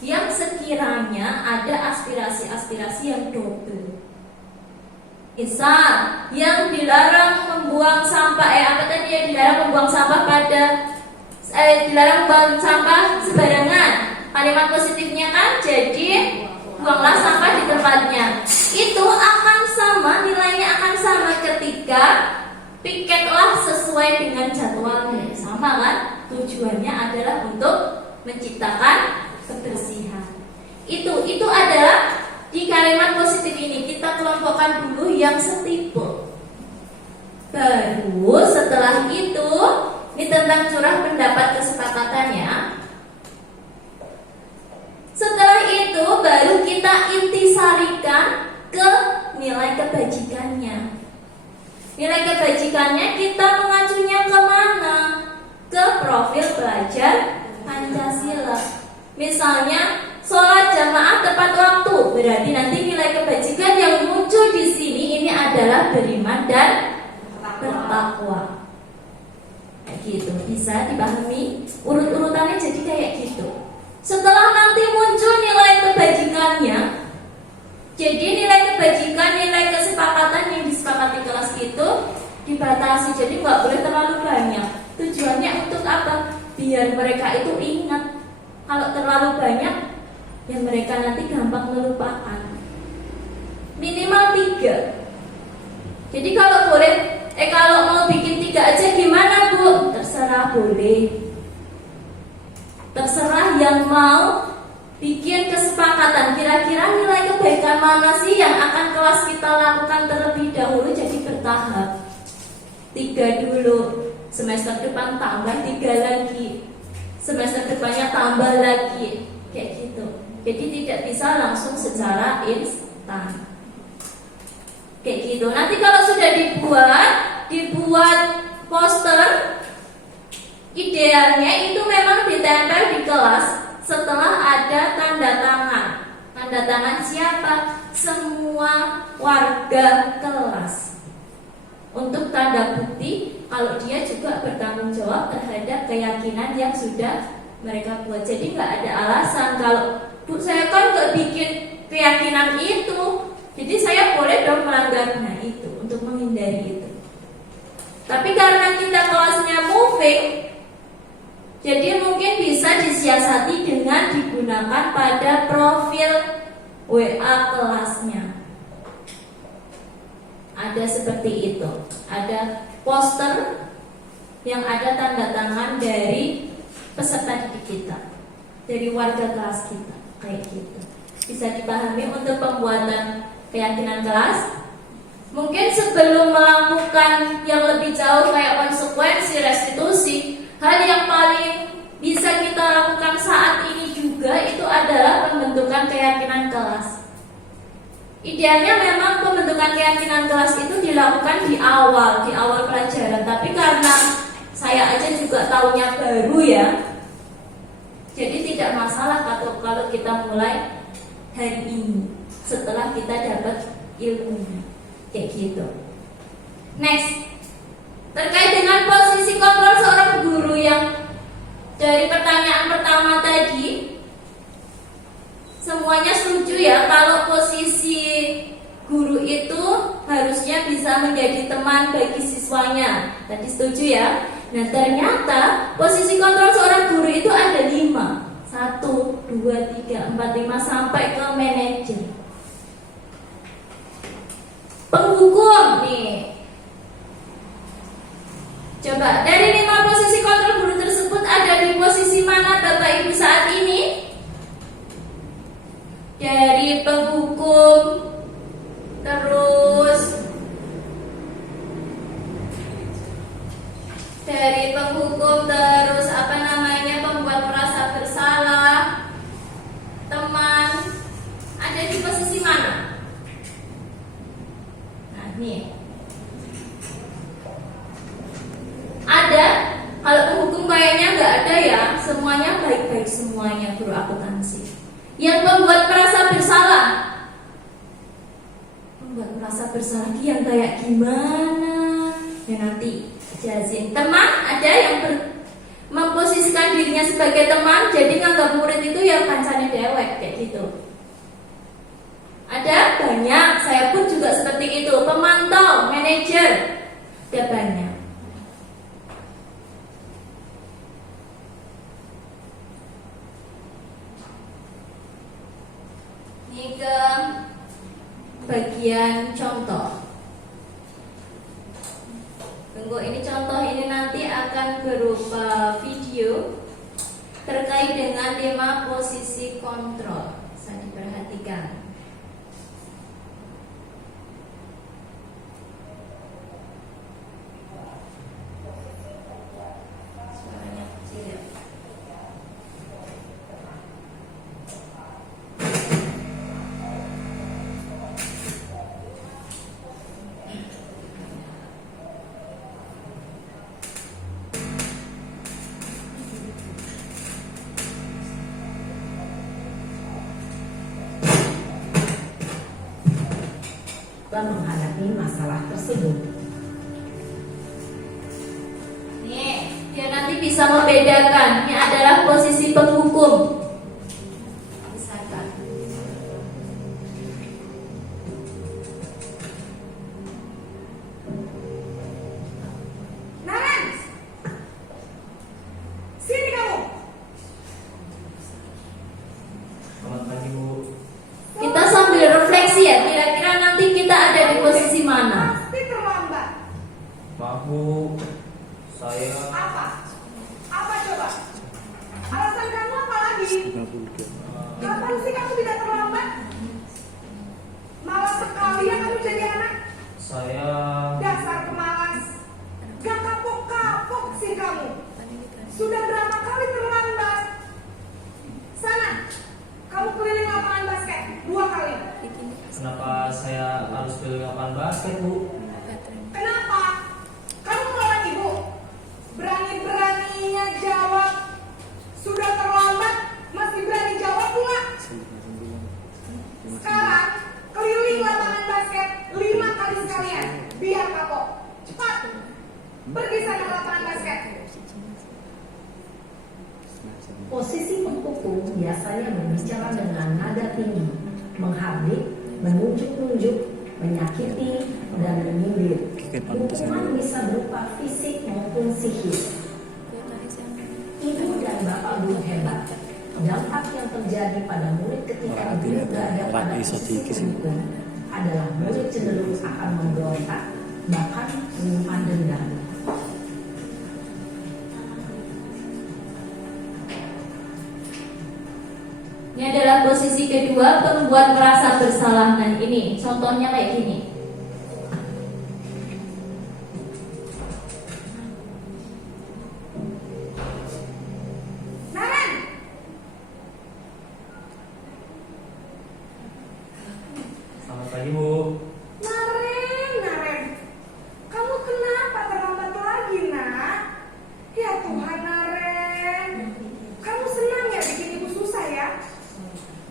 yang sekiranya ada aspirasi-aspirasi yang double. Misal, yang dilarang membuang sampah, dilarang membuang sampah dilarang membuang sampah sembarangan. Kalimat positifnya kan jadi buanglah sampah di tempatnya. Itu akan sama, nilainya akan sama ketika piketlah sesuai dengan jadwalnya. Sama kan? Tujuannya adalah untuk menciptakan kebersihan. Itu adalah di kalimat positif ini kita kelompokkan dulu yang setipe. Baru setelah itu, ini tentang curah pendapat kesepakatannya. Setelah itu baru kita intisarikan ke nilai kebajikannya. Nilai kebajikannya kita mengacunya kemana? Ke profil belajar Pancasila. Misalnya sholat jamaah tepat waktu, berarti nanti nilai kebajikan yang muncul di sini ini adalah beriman dan bertakwa. Kayak gitu, bisa dipahami? Urut-urutannya jadi kayak gitu. Setelah nanti muncul nilai kebajikannya, jadi nilai kebajikan, nilai kesepakatan yang disepakati kelas itu dibatasi, jadi nggak boleh terlalu banyak. Tujuannya untuk apa? Biar mereka itu ingat. Kalau terlalu banyak, ya mereka nanti gampang melupakan. Minimal 3. Jadi kalau boleh, kalau mau bikin 3 aja gimana Bu? Terserah, boleh. Terserah yang mau bikin kesepakatan. Kira-kira nilai kebaikan mana sih yang akan kelas kita lakukan terlebih dahulu, jadi bertahap. 3 dulu, semester depan tambah 3 lagi, semester depannya tambah lagi, kayak gitu. Jadi tidak bisa langsung secara instan, kayak gitu. Nanti kalau sudah dibuat poster, idealnya itu memang ditempel di kelas setelah ada tanda tangan. Tanda tangan siapa? Semua warga kelas. Untuk tanda bukti kalau dia juga bertanggung jawab terhadap keyakinan yang sudah mereka buat. Jadi nggak ada alasan kalau Bu saya kan nggak bikin keyakinan itu, jadi saya boleh dong melanggar. Nah itu untuk menghindari itu. Tapi karena kita kelasnya moving, jadi mungkin bisa disiasati dengan digunakan pada profil WA kelasnya. Ada seperti itu. Ada poster yang ada tanda tangan dari peserta didik kita, dari warga kelas kita, kayak gitu. Bisa dipahami untuk pembuatan keyakinan kelas. Mungkin sebelum melakukan yang lebih jauh kayak konsekuensi, restitusi, hal yang paling bisa kita lakukan saat ini juga itu adalah pembentukan keyakinan kelas. Idealnya memang pembentukan keyakinan kelas itu dilakukan di awal pelajaran. Tapi karena saya aja juga tahunya baru ya, jadi tidak masalah kalau kita mulai hari ini setelah kita dapat ilmunya, kayak gitu. Next, terkait dengan posisi kontrol seorang guru yang dari pertanyaan pertama tadi, semuanya setuju ya kalau posisi guru itu bisa menjadi teman bagi siswanya. Tadi setuju ya? Nah, ternyata posisi kontrol seorang guru itu ada 5. 1, 2, 3, 4, 5 sampai ke manajer. Penghukum nih. Coba dari 5 posisi kontrol guru tersebut ada di posisi mana Bapak Ibu saat ini? Dari penghukum, terus dari penghukum, terus apa namanya, pembuat merasa bersalah, teman, ada di posisi mana? Nah, nih ada. Kalau penghukum kayaknya nggak ada ya, semuanya baik-baik semuanya guru akuntansi. Yang membuat merasa bersalah, membuat merasa bersalah yang kayak gimana? Ya nanti jelasin. Teman, ada yang memposisikan dirinya sebagai teman, jadi nganggap murid itu ya kancane dewek kayak gitu. Ada banyak, saya pun juga seperti itu. Pemantau, manajer, ada banyak. Ini ke bagian contoh. Tunggu, ini contoh ini nanti akan berupa video terkait dengan tema posisi kontrol. Bisa diperhatikan. Suaranya kecil ya. menghadapi masalah tersebut. Nih, dia nanti bisa membedakan. Ini adalah posisi penghukum. Misalkan. Naren, sini kamu. Selamat pagi, Bu. Kita sambil refleksi ya, kira-kira nanti kita ada di posisi mana? Pasti terlambat. Maaf, Bu. Saya Apa? Apa coba? Alasan kamu apa lagi? Kapan sih kamu tidak terlambat? Malas sekali ya kamu jadi anak. saya Dasar pemalas. Gak kapok-kapok sih kamu. Sudah berapa kali terlambat? Sana, kamu keliling lapangan basket 2 kali. kenapa saya harus pilih lapangan basket, Bu? Kenapa? Kamu melawan ibu. Berani-beraninya jawab. Sudah terlambat, masih berani jawab pula. Sekarang, keliling lapangan basket 5 kali sekalian. Biar kapok. Cepat. Pergi sana ke lapangan basket. Posisi penghukum biasanya berbicara dengan nada tinggi, menghardik, menunjuk-nunjuk, menyakiti, dan menyindir. Hukuman bisa berupa fisik maupun psikis. Ibu dan bapak guru hebat. Dampak yang terjadi pada murid ketika guru berada pada posisi penghukum adalah murid cenderung akan memberontak, bahkan menyimpan dendam. Ini adalah posisi kedua, pembuat merasa bersalah. Nah ini contohnya kayak gini. Naren, Selamat pagi, Bu. Naren. Kamu kenapa terlambat lagi, nak? Ya Tuhan, Naren. Kamu senang ya bikin ibu susah ya?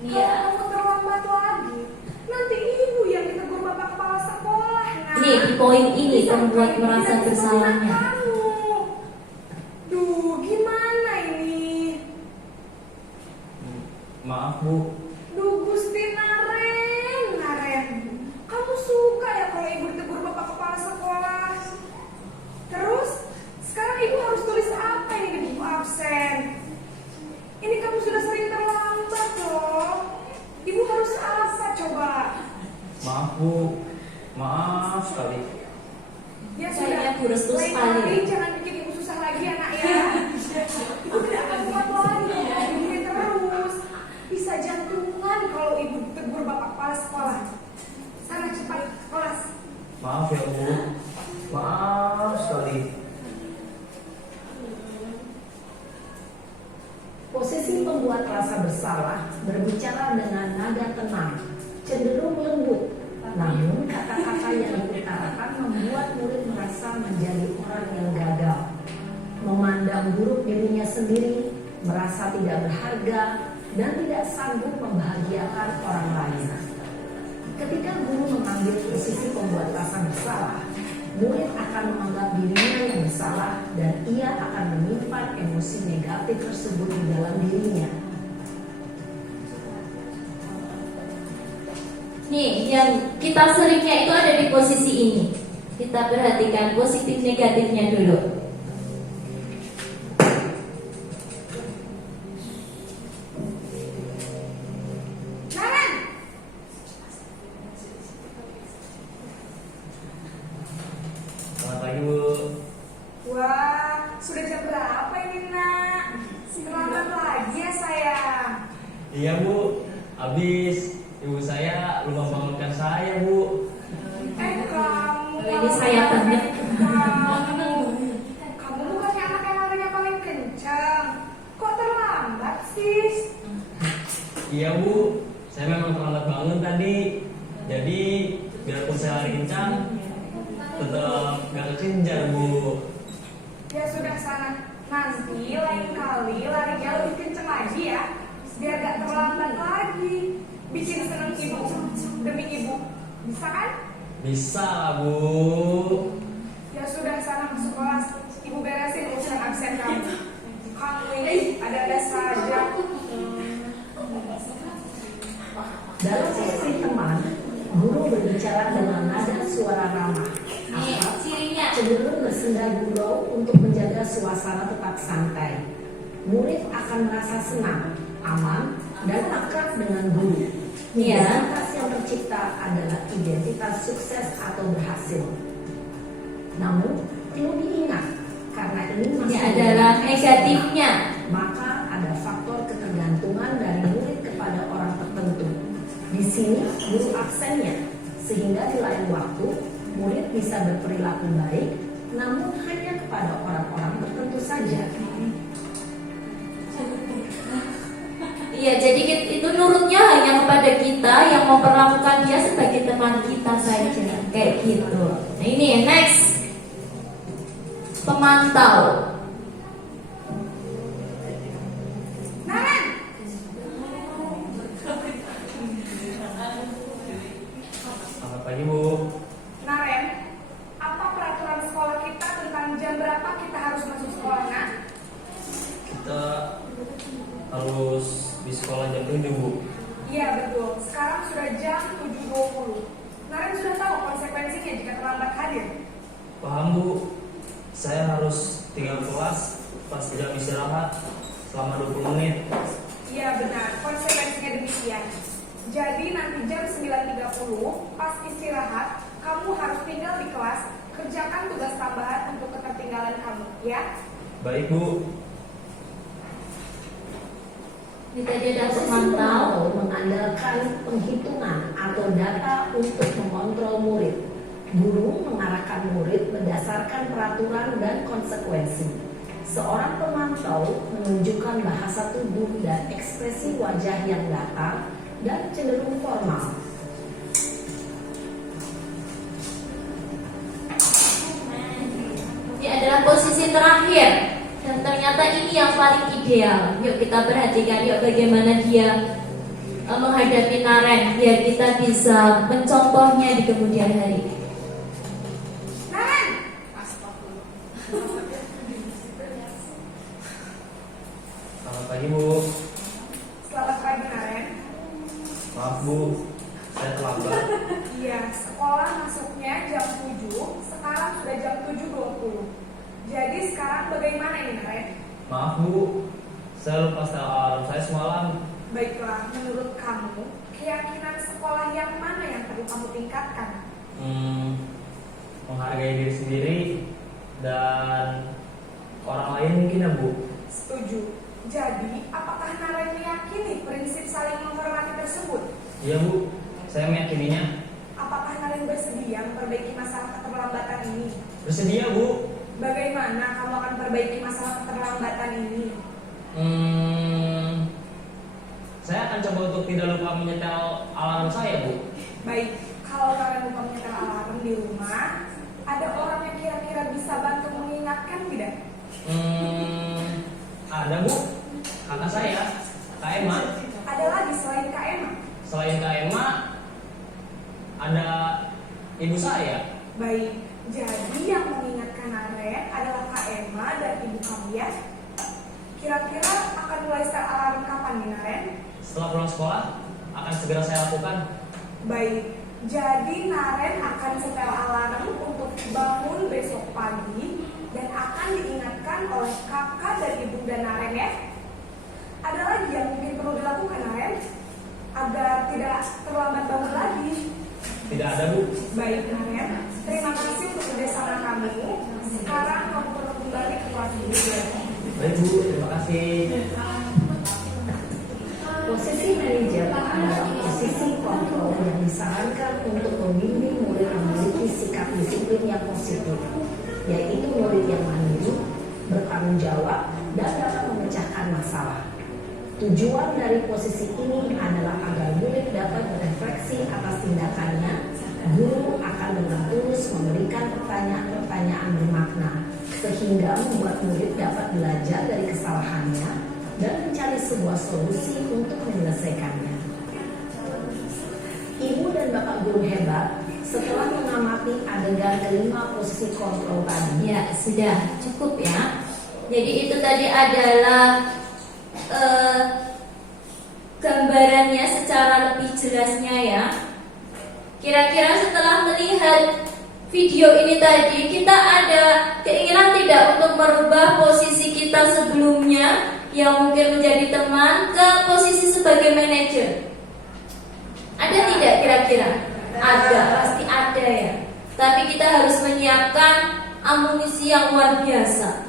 Iya. Kalau kamu terlambat lagi, nanti ibu yang ditegur bapak kepala sekolah, nak. Ini di poin ini Bisa pembuat kayak merasa tidak bisa bersalahnya. kamu. Duh, gimana ini? Maaf, Bu. Duh, Gusti Naren. Kamu suka ya kalau ibu ditegur bapak kepala Maaf Bu, maaf sekali. Ya Kayaknya sudah, Bu restu lain sekali. kali jangan bikin ibu susah lagi ya nak ya. Ibu tidak akan kuat lagi begini terus. Bisa jantungan kalau ibu tegur bapak kepala sekolah. Sana cepat kelas. Maaf ya Bu, maaf sekali. Posisi pembuat rasa bersalah berbicara dengan nada tenang, cenderung lembut. Namun kata-kata yang diutarakan membuat murid merasa menjadi orang yang gagal, memandang buruk dirinya sendiri, merasa tidak berharga, dan tidak sanggup membahagiakan orang lain. Ketika guru mengambil posisi pembuat rasa bersalah, murid akan menganggap dirinya yang bersalah dan ia akan menyimpan emosi negatif tersebut di dalam dirinya. Nih, yang kita seringnya itu ada di posisi ini. Kita perhatikan positif negatifnya dulu. Naren, Selamat pagi Bu. wah sudah jam berapa ini nak? Terlambat lagi ya sayang. Iya Bu, habis ibu saya lupa bangunkan saya Bu. Kamu Ini saya banget. Kamu bukannya anak yang larinya paling kencang. Kok terlambat sih? Iya Bu, saya memang terlambat bangun tadi. Jadi biarpun saya lari kencang, tetap gak kekejar Bu. Ya sudah sana. Nanti lain kali larinya lebih kencang lagi ya. Biar gak terlambat lagi. Bikin seneng ibu demi ibu. Bisa kan? Bisa Bu. Ya sudah sana masuk kelas. Ibu beresin urusan absen kamu. Kamu ini ada-ada saja. Dalam sesi teman, guru berbicara dengan nada suara ramah, Nih, akrab, cirinya. cenderung bersenda gurau untuk menjaga suasana tetap santai. Murid akan merasa senang, aman, dan akrab dengan guru. Iya. Identitas yang tercipta adalah identitas sukses atau berhasil. Namun, perlu diingat, karena ini Ini masih adalah identitas negatifnya. maka ada faktor ketergantungan dari murid kepada orang tertentu. Di sini guru absennya, sehingga di lain waktu murid bisa berperilaku baik, namun hanya kepada orang-orang tertentu saja. Iya, jadi itu nurutnya hanya kepada kita yang memperlakukan dia sebagai teman kita saja, kayak gitu. Nah ini next, pemantau. Naren, Selamat pagi Bu. Naren, apa peraturan sekolah kita tentang jam berapa kita harus masuk sekolah, nak? Kita harus di sekolah jam 7 Bu. Iya betul, sekarang sudah jam 7.20. Naren sudah tahu konsekuensinya jika terlambat hadir. Paham Bu. Saya harus tinggal kelas pas jam istirahat selama 20 menit. Iya benar, konsekuensinya demikian. Jadi nanti jam 9.30 pas istirahat, kamu harus tinggal di kelas, kerjakan tugas tambahan untuk ketertinggalan kamu, ya? Baik Bu. Ini tadi ada Posisi pemantau. pemantau mengandalkan penghitungan atau data untuk mengontrol murid. Guru mengarahkan murid berdasarkan peraturan dan konsekuensi. Seorang pemantau menunjukkan bahasa tubuh dan ekspresi wajah yang datar dan cenderung formal. Ini adalah posisi terakhir dan ternyata ini yang paling ideal. Yuk kita perhatikan yuk bagaimana dia menghadapi Naren biar kita bisa mencontohnya di kemudian hari. Naren, Selamat pagi Bu. selamat pagi Naren. Maaf Bu, saya terlambat. Iya, sekolah masuknya jam 7, sekarang sudah jam 7.20. Jadi sekarang bagaimana ini Naren? Maaf Bu, saya lupa setel alarm saya semalam. Baiklah, menurut kamu, keyakinan sekolah yang mana yang perlu kamu tingkatkan? Menghargai diri sendiri dan orang lain mungkin ya Bu. Setuju. Jadi, apakah Naren meyakini prinsip saling menghormati tersebut? Iya Bu, saya meyakininya. Apakah Naren bersedia memperbaiki masalah keterlambatan ini? Bersedia Bu. Bagaimana kamu akan perbaiki masalah keterlambatan ini? Saya akan coba untuk tidak lupa menyetel alarm saya Bu. Baik, kalau kalian lupa menyetel alarm di rumah, ada orang yang kira-kira bisa bantu mengingatkan tidak? Ada Bu, kakak saya, Kak Emma. Ada lagi selain Kak Emma? Selain Kak Emma, ada ibu saya. Baik, jadi yang mengingatkan Naren adalah Kak Emma dan ibu kamu ya? Kira-kira akan mulai setel alarm kapan nih Naren? Setelah pulang sekolah, akan segera saya lakukan. Baik, jadi Naren akan setel alarm untuk bangun besok pagi dan akan diingatkan oleh kakak dan ibunda Naren ya. Ada lagi yang mungkin perlu dilakukan Naren agar tidak terlambat bangun lagi? Tidak ada Bu. Baik Naren, terima kasih untuk kerjasama kamu. Sekarang kamu perlu kembali ke kelas dulu. Baik Bu, terima kasih. Posisi manajer adalah posisi kontrol yang disarankan untuk membimbing murid memiliki sikap disiplin yang positif, yaitu murid yang mandiri, bertanggung jawab, dan dapat memecahkan masalah. Tujuan dari posisi ini adalah agar murid dapat berefleksi atas tindakannya. Guru akan dengan tulus memberikan pertanyaan-pertanyaan bermakna, sehingga membuat murid dapat belajar dari kesalahannya dan mencari sebuah solusi untuk menyelesaikannya. Ibu dan Bapak guru hebat, setelah mengamati adegan kelima posisi kontrol tadi, Ya, sudah cukup ya. Jadi itu tadi adalah gambarannya secara lebih jelasnya ya. Kira-kira setelah melihat video ini tadi, kita ada keinginan tidak untuk merubah posisi kita sebelumnya yang mungkin menjadi teman ke posisi sebagai manajer? Ada tidak kira-kira? Ada, pasti ada ya. Tapi kita harus menyiapkan amunisi yang luar biasa,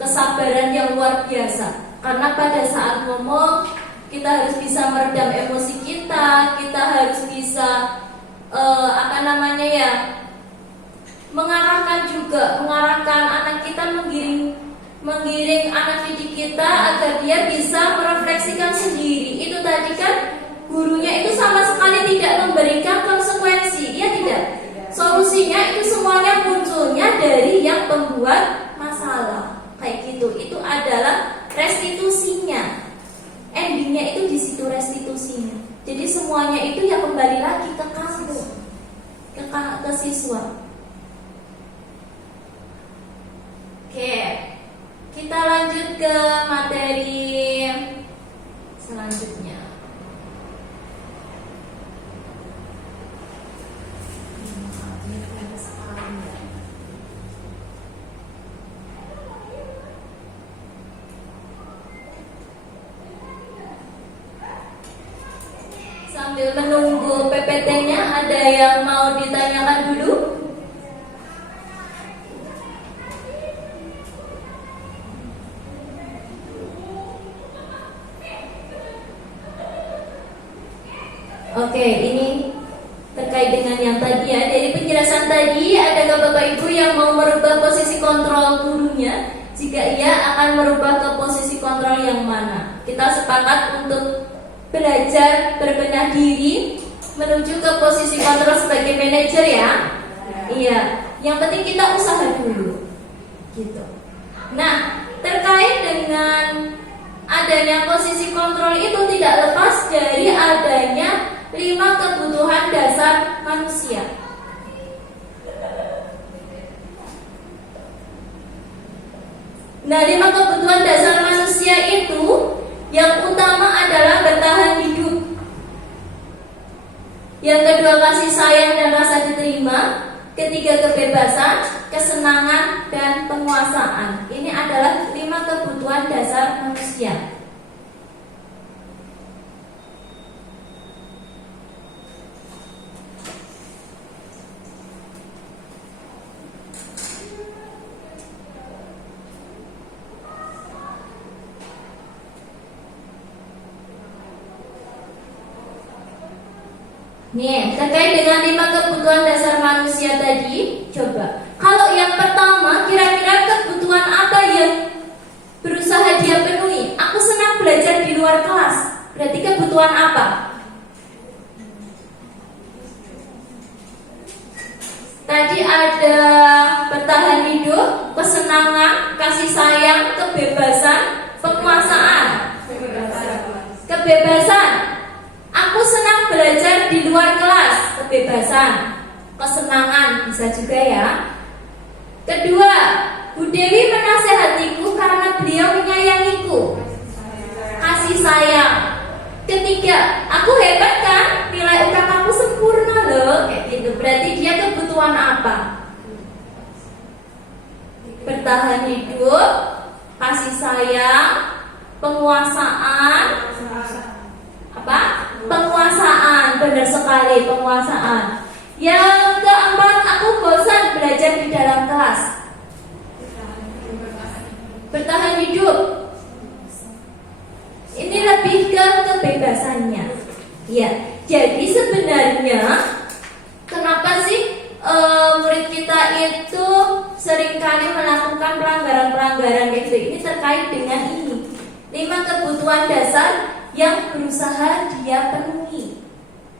kesabaran yang luar biasa. Karena pada saat ngomong kita harus bisa meredam emosi kita harus bisa mengarahkan anak kita, menggiring anak didik kita agar dia bisa merefleksikan sendiri. Itu tadi kan gurunya itu sama sekali tidak memberikan konsekuensi, ya tidak. Solusinya itu semuanya munculnya dari yang pembuat masalah, kayak gitu. Itu adalah restitusinya. Endingnya itu di situ restitusinya. Jadi semuanya itu ya kembali lagi ke kamu, ke siswa. Oke, kita lanjut ke materi selanjutnya. Sambil menunggu PPT-nya, ada yang mau ditanyakan dulu? Oke, ini terkait dengan yang tadi ya. Dari penjelasan tadi, adakah Bapak Ibu yang mau merubah posisi kontrol gurunya? Jika iya, akan merubah ke posisi kontrol yang mana? Kita sepakat untuk belajar berbenah diri menuju ke posisi kontrol sebagai manajer ya. Iya, yang penting kita usaha dulu gitu. Nah, terkait dengan adanya posisi kontrol itu tidak lepas dari adanya 5 kebutuhan dasar manusia. Nah, 5 kebutuhan dasar manusia itu yang utama adalah bertahan hidup. Yang kedua kasih sayang dan rasa diterima. Ketiga kebebasan, kesenangan, dan penguasaan. Ini adalah 5 kebutuhan dasar manusia. Nih, terkait dengan 5 kebutuhan dasar manusia tadi, coba. Kalau yang pertama, kira-kira kebutuhan apa yang berusaha dia penuhi? Aku senang belajar di luar kelas. Berarti kebutuhan apa? Tadi ada bertahan hidup, kesenangan, kasih sayang, kebebasan, penguasaan. Kebebasan. Aku senang belajar di luar kelas, kebebasan. Kesenangan bisa juga ya. Kedua, Bu Dewi menasehatiku karena beliau menyayangiku, kasih sayang. Ketiga, aku hebat kan? Nilai UKK aku sempurna loh, kayak gitu. Berarti dia kebutuhan apa? Bertahan hidup, kasih sayang, penguasaan, apa? Penguasaan, benar sekali, penguasaan. Yang keempat, aku bosan belajar di dalam kelas. Bertahan hidup. Ini lebih ke kebebasannya. Ya, jadi sebenarnya kenapa sih murid kita itu seringkali melakukan pelanggaran-pelanggaran kayak gitu? Ini terkait dengan ini. 5 kebutuhan dasar yang berusaha dia penuhi.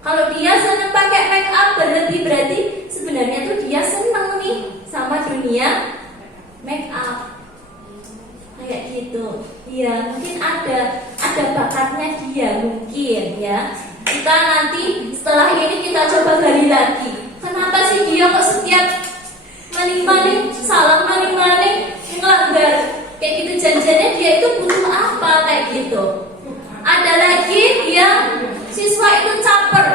Kalau dia senang pakai make up berarti sebenarnya tuh dia senang nih sama dunia make up. Kayak gitu. Iya, mungkin ada bakatnya dia mungkin ya. Kita nanti setelah ini kita coba gali lagi. Kenapa sih dia kok setiap maling-maling, salah maling-maling, ngelanggar kayak gitu, janjiannya dia itu butuh apa kayak gitu. Ada lagi yang siswa itu caper.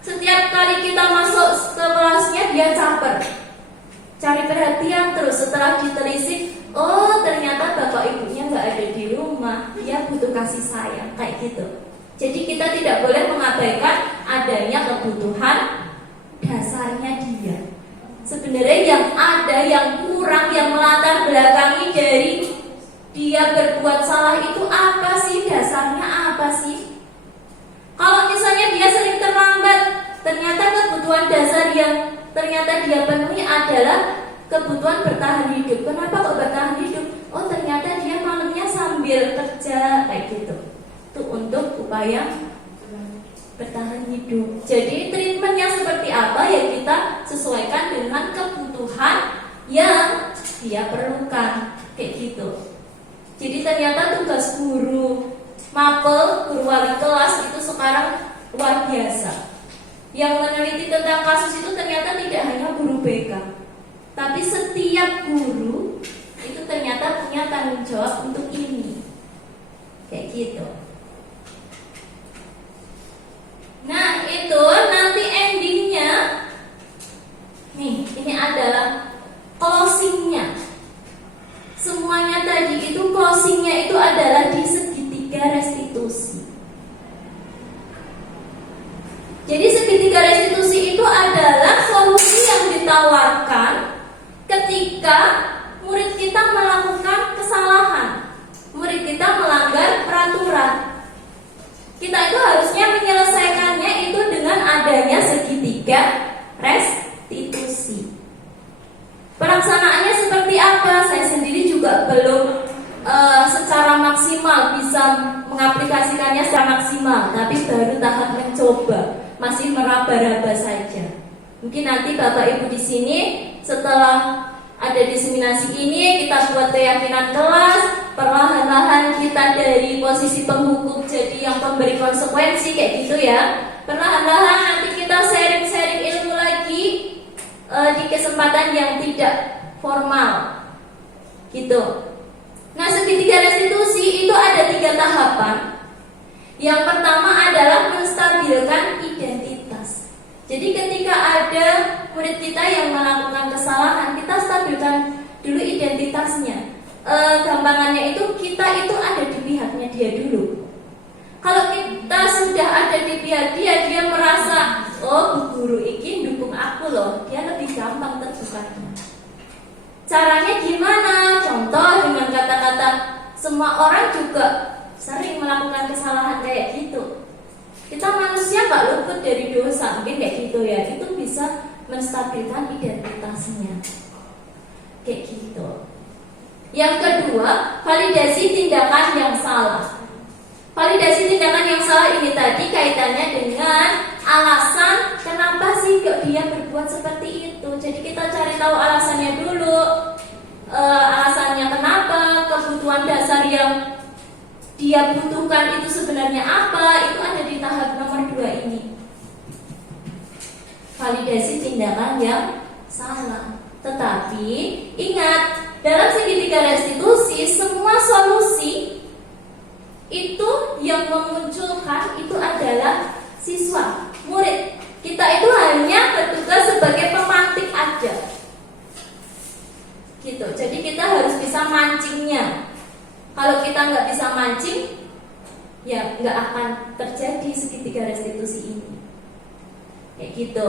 Setiap kali kita masuk ke kelasnya dia caper. Cari perhatian terus, setelah ditelisik, oh ternyata bapak ibunya nggak ada di rumah, dia butuh kasih sayang kayak gitu. Jadi kita tidak boleh mengabaikan adanya kebutuhan dasarnya dia. Sebenarnya yang ada, yang kurang, yang melatar belakangi dari dia berbuat salah itu apa sih? Dasarnya apa sih? Kalau misalnya dia sering terlambat, ternyata kebutuhan dasar yang ternyata dia penuhi adalah kebutuhan bertahan hidup. Kenapa kok bertahan hidup? Oh ternyata dia malamnya sambil kerja kayak gitu. Itu untuk upaya bertahan hidup. Jadi treatmentnya seperti apa ya kita sesuaikan dengan kebutuhan yang dia perlukan kayak gitu. Jadi ternyata tugas guru mapel, guru wali kelas itu sekarang luar biasa. Yang meneliti tentang kasus itu ternyata tidak hanya guru BK, tapi setiap guru itu ternyata punya tanggung jawab untuk ini. Kayak gitu. Nah itu nanti endingnya, nih ini adalah closingnya. Semuanya tadi itu closingnya itu adalah di segitiga restitusi. Jadi segitiga restitusi itu adalah solusi yang ditawarkan ketika murid kita melakukan kesalahan, murid kita melanggar peraturan. Kita itu harusnya menyelesaikannya itu dengan adanya segitiga restitusi. Pelaksanaannya seperti apa? Saya sendiri juga belum secara maksimal bisa mengaplikasikannya secara maksimal, tapi baru tahap mencoba, masih meraba-raba saja. Mungkin nanti Bapak Ibu di sini setelah ada diseminasi ini kita buat keyakinan kelas, perlahan-lahan kita dari posisi penghukum jadi yang pemberi konsekuensi kayak gitu ya. Perlahan-lahan nanti kita sharing-sharing ilmu lagi di kesempatan yang tidak formal gitu. Nah segitiga restitusi itu ada 3 tahapan. Yang pertama adalah menstabilkan identitas. Jadi ketika ada murid kita yang melakukan kesalahan, kita stabilkan dulu identitasnya. Gampangannya itu kita itu ada di pihaknya dia dulu. Kalau kita sudah ada di pihak dia, dia merasa oh bu guru ini dukung aku loh, dia lebih gampang terbukanya. Caranya gimana? Contoh dengan kata-kata semua orang juga sering melakukan kesalahan kayak gitu. Kita manusia nggak luput dari dosa, mungkin kayak gitu ya. Itu bisa menstabilkan identitasnya, kayak gitu. Yang kedua, validasi tindakan yang salah. Validasi tindakan yang salah ini tadi kaitannya dengan alasan kenapa sih kok dia berbuat seperti itu. Jadi kita cari tahu alasannya dulu. Alasannya kenapa, kebutuhan dasar yang dia butuhkan itu sebenarnya apa, itu ada di tahap nomor 2 ini. Validasi tindakan yang salah. Tetapi ingat, dalam segitiga restitusi semua solusi itu yang memunculkan itu adalah siswa, murid. Kita itu hanya bertugas sebagai pemantik aja, gitu. Jadi kita harus bisa mancingnya. Kalau kita nggak bisa mancing, ya nggak akan terjadi segitiga restitusi ini, kayak gitu.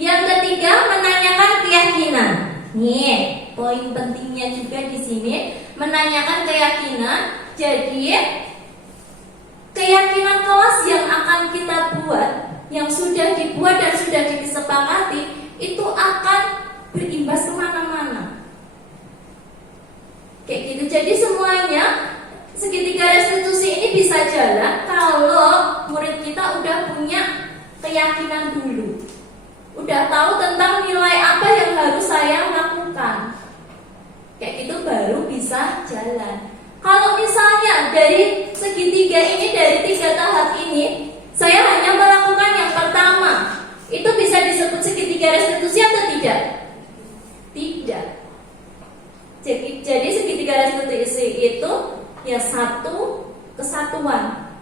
Yang ketiga, menanyakan keyakinan. Nih, poin pentingnya juga di sini, menanyakan keyakinan. Jadi, keyakinan kelas yang akan kita buat, yang sudah dibuat dan sudah disepakati, itu akan berimbas kemana-mana. Kayak gitu. Jadi semuanya segitiga restitusi ini bisa jalan kalau murid kita udah punya keyakinan dulu, udah tahu tentang nilai apa yang harus saya lakukan. Kayak gitu baru bisa jalan. Kalau misalnya dari segitiga ini, dari 3 tahap ini, saya hanya melakukan yang pertama, itu bisa disebut segitiga restitusi atau tidak? Tidak. Jadi segitiga restitusi itu ya satu kesatuan.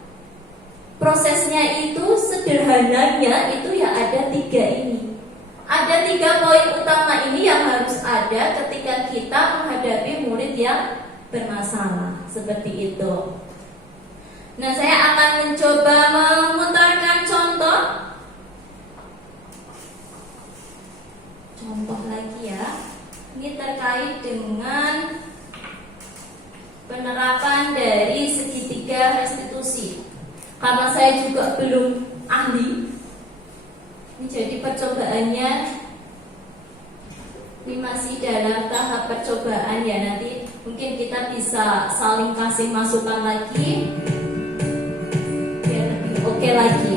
Prosesnya itu sederhananya itu ya ada 3 ini. Ada 3 poin utama ini yang harus ada ketika kita menghadapi murid yang bermasalah seperti itu. Nah, saya akan mencoba memutarkan contoh lagi ya. Ini terkait dengan penerapan dari segitiga restitusi. Karena saya juga belum ahli, ini jadi percobaannya ini masih dalam tahap percobaan ya. Nanti mungkin kita bisa saling kasih masukan lagi biar lebih oke lagi.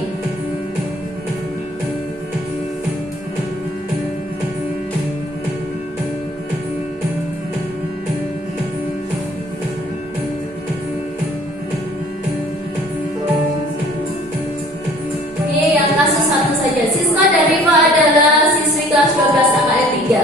Ini yang kasus 1 saja. Siswa dari Riva adalah siswi kelas 12 angkatan 3.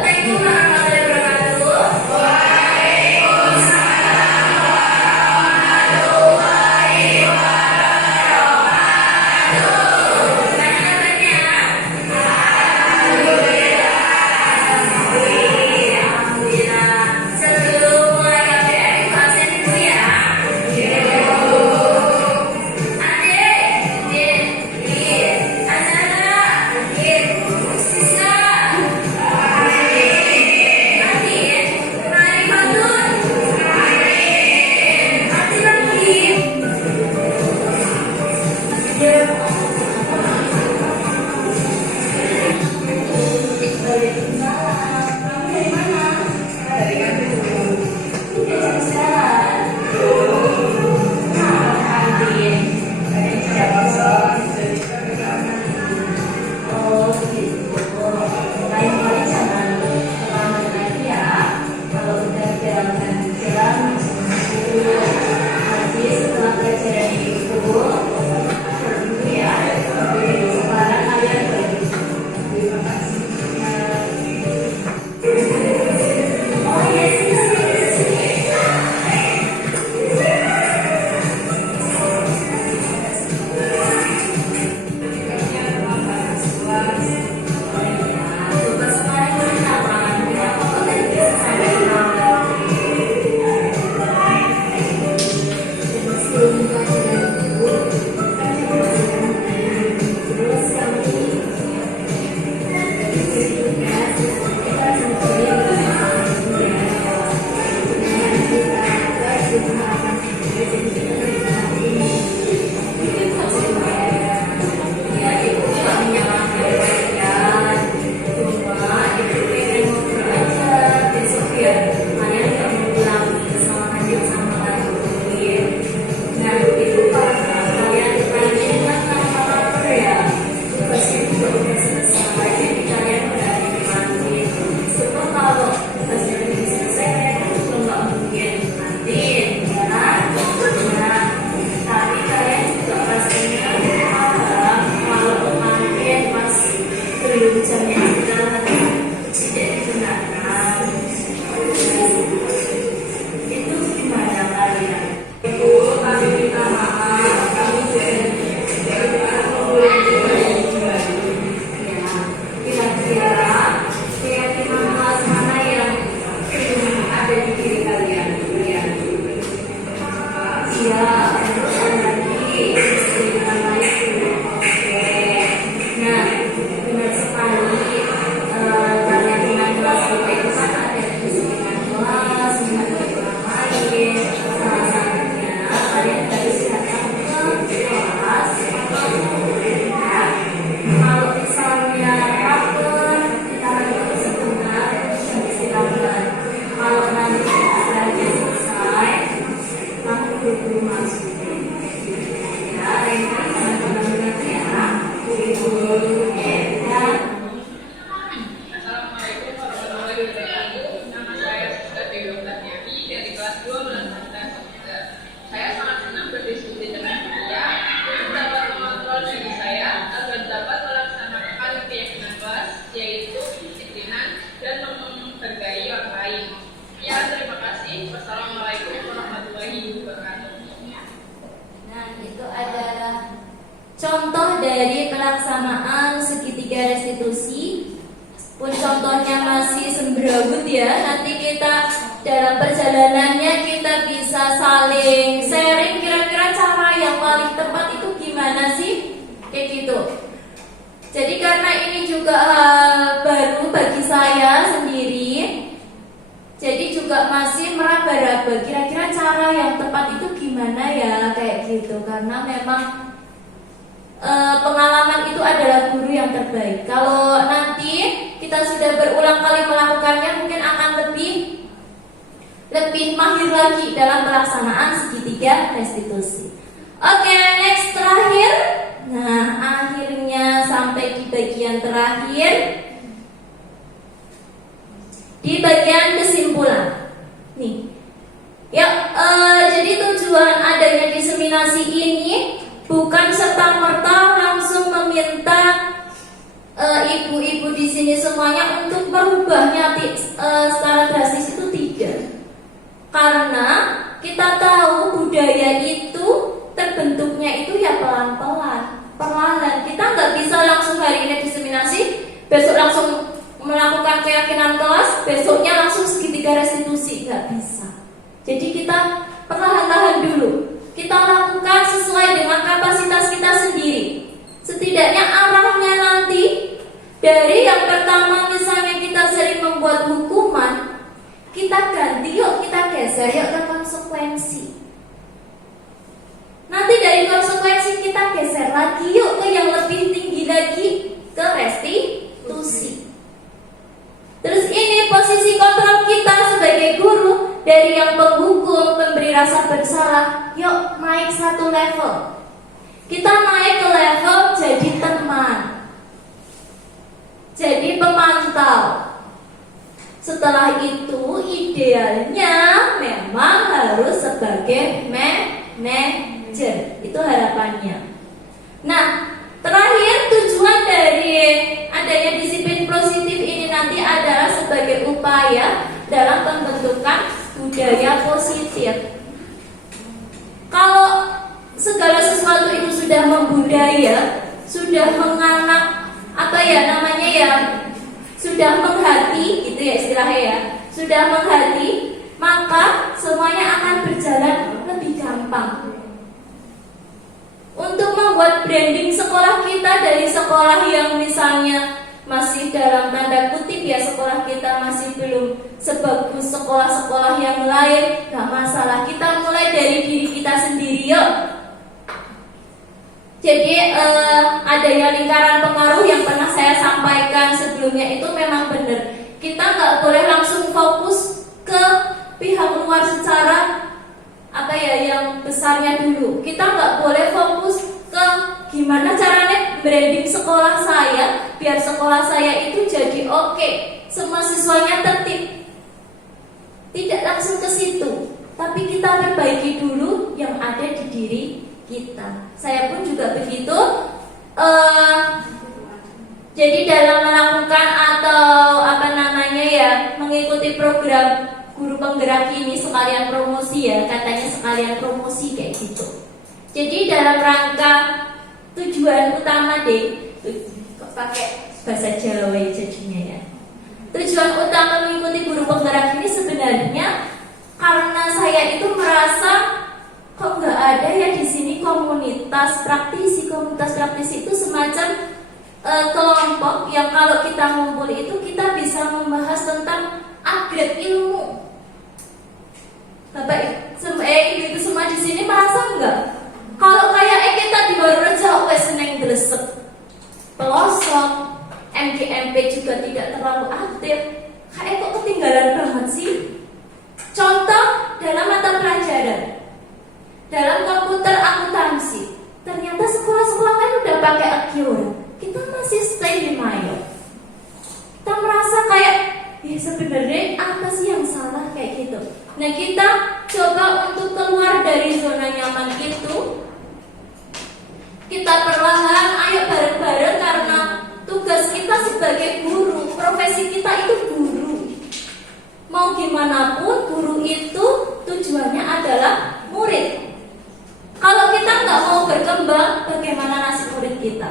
pelaksanaan segitiga restitusi pun contohnya masih semberawut ya. Nanti kita dalam perjalanannya kita bisa saling sharing kira-kira cara yang paling tepat itu gimana sih, kayak gitu. Jadi karena ini juga hal baru bagi saya sendiri, jadi juga masih meraba-raba kira-kira cara yang tepat itu gimana ya, kayak gitu. Karena memang pengalaman itu adalah guru yang terbaik. Kalau nanti kita sudah berulang kali melakukannya, mungkin akan lebih mahir lagi dalam pelaksanaan segitiga restitusi. Oke, next, terakhir. Nah, akhirnya sampai di bagian terakhir, di bagian kesimpulan. Nih, ya, jadi tujuan adanya diseminasi ini bukan serta-merta langsung meminta ibu-ibu di sini semuanya untuk merubahnya secara drastis, itu tidak. Karena kita tahu budaya itu terbentuknya itu ya pelan-pelan, perlahan. Kita nggak bisa langsung hari ini diseminasi, besok langsung melakukan keyakinan kelas, besoknya langsung segitiga restitusi, nggak bisa. Jadi kita perlahan-lahan dulu. Kita lakukan sesuai dengan kapasitas kita sendiri. Setidaknya arahnya nanti dari yang pertama, misalnya kita sering membuat hukuman, kita ganti yuk, kita geser yuk ke konsekuensi. Nanti dari konsekuensi kita geser lagi yuk ke yang lebih tinggi lagi, ke restitusi. Terus ini posisi kontrol kita sebagai guru, dari yang penghukum, pemberi rasa bersalah, yuk naik satu level. Kita naik ke level jadi teman, jadi pemantau. Setelah itu idealnya memang harus sebagai manajer. Itu harapannya. Nah, terakhir tujuan dari adanya disiplin positif ini nanti adalah sebagai upaya dalam pembentukan budaya positif. Kalau segala sesuatu itu sudah membudaya, sudah menganak, sudah menghati, gitu ya istilahnya ya, sudah menghati, maka semuanya akan berjalan lebih gampang. Untuk membuat branding sekolah kita dari sekolah yang misalnya masih dalam tanda kutip ya, sekolah kita masih belum sebagus sekolah-sekolah yang lain, gak masalah, kita mulai dari diri kita sendiri yuk. Jadi adanya lingkaran pengaruh yang pernah saya sampaikan sebelumnya itu memang benar. Kita gak boleh langsung fokus ke pihak luar secara yang besarnya dulu. Kita gak boleh fokus ke gimana caranya branding sekolah saya biar sekolah saya itu jadi oke, semua siswanya tertib. Tidak langsung ke situ, tapi kita perbaiki dulu yang ada di diri kita. Saya pun juga begitu. Jadi dalam melakukan atau mengikuti program guru penggerak ini sekalian promosi ya, katanya sekalian promosi kayak gitu. Jadi dalam rangka tujuan utama kok pakai bahasa Jawa ya jadinya ya. Tujuan utama mengikuti guru penggerak ini sebenarnya karena saya itu merasa kok nggak ada ya di sini komunitas praktisi. Komunitas praktisi itu semacam kelompok yang kalau kita ngumpul itu kita bisa membahas tentang upgrade ilmu. Bapak ibu semua di sini merasa enggak? Kalau kayak kita di Warurejo wes seneng gresek pelosok, MGMP juga tidak terlalu aktif. Kayak kok ketinggalan banget sih? Contoh dalam mata pelajaran, dalam komputer akuntansi, ternyata sekolah-sekolah kan udah pakai Acura, kita masih stay di Mayo. Kita merasa kayak ya sebenarnya apa sih yang salah kayak gitu. Nah kita coba untuk keluar dari zona nyaman itu. Kita perlahan ayo bareng-bareng karena tugas kita sebagai guru, profesi kita itu guru. Mau gimana pun guru itu tujuannya adalah murid. Kalau kita nggak mau berkembang, bagaimana nasib murid kita?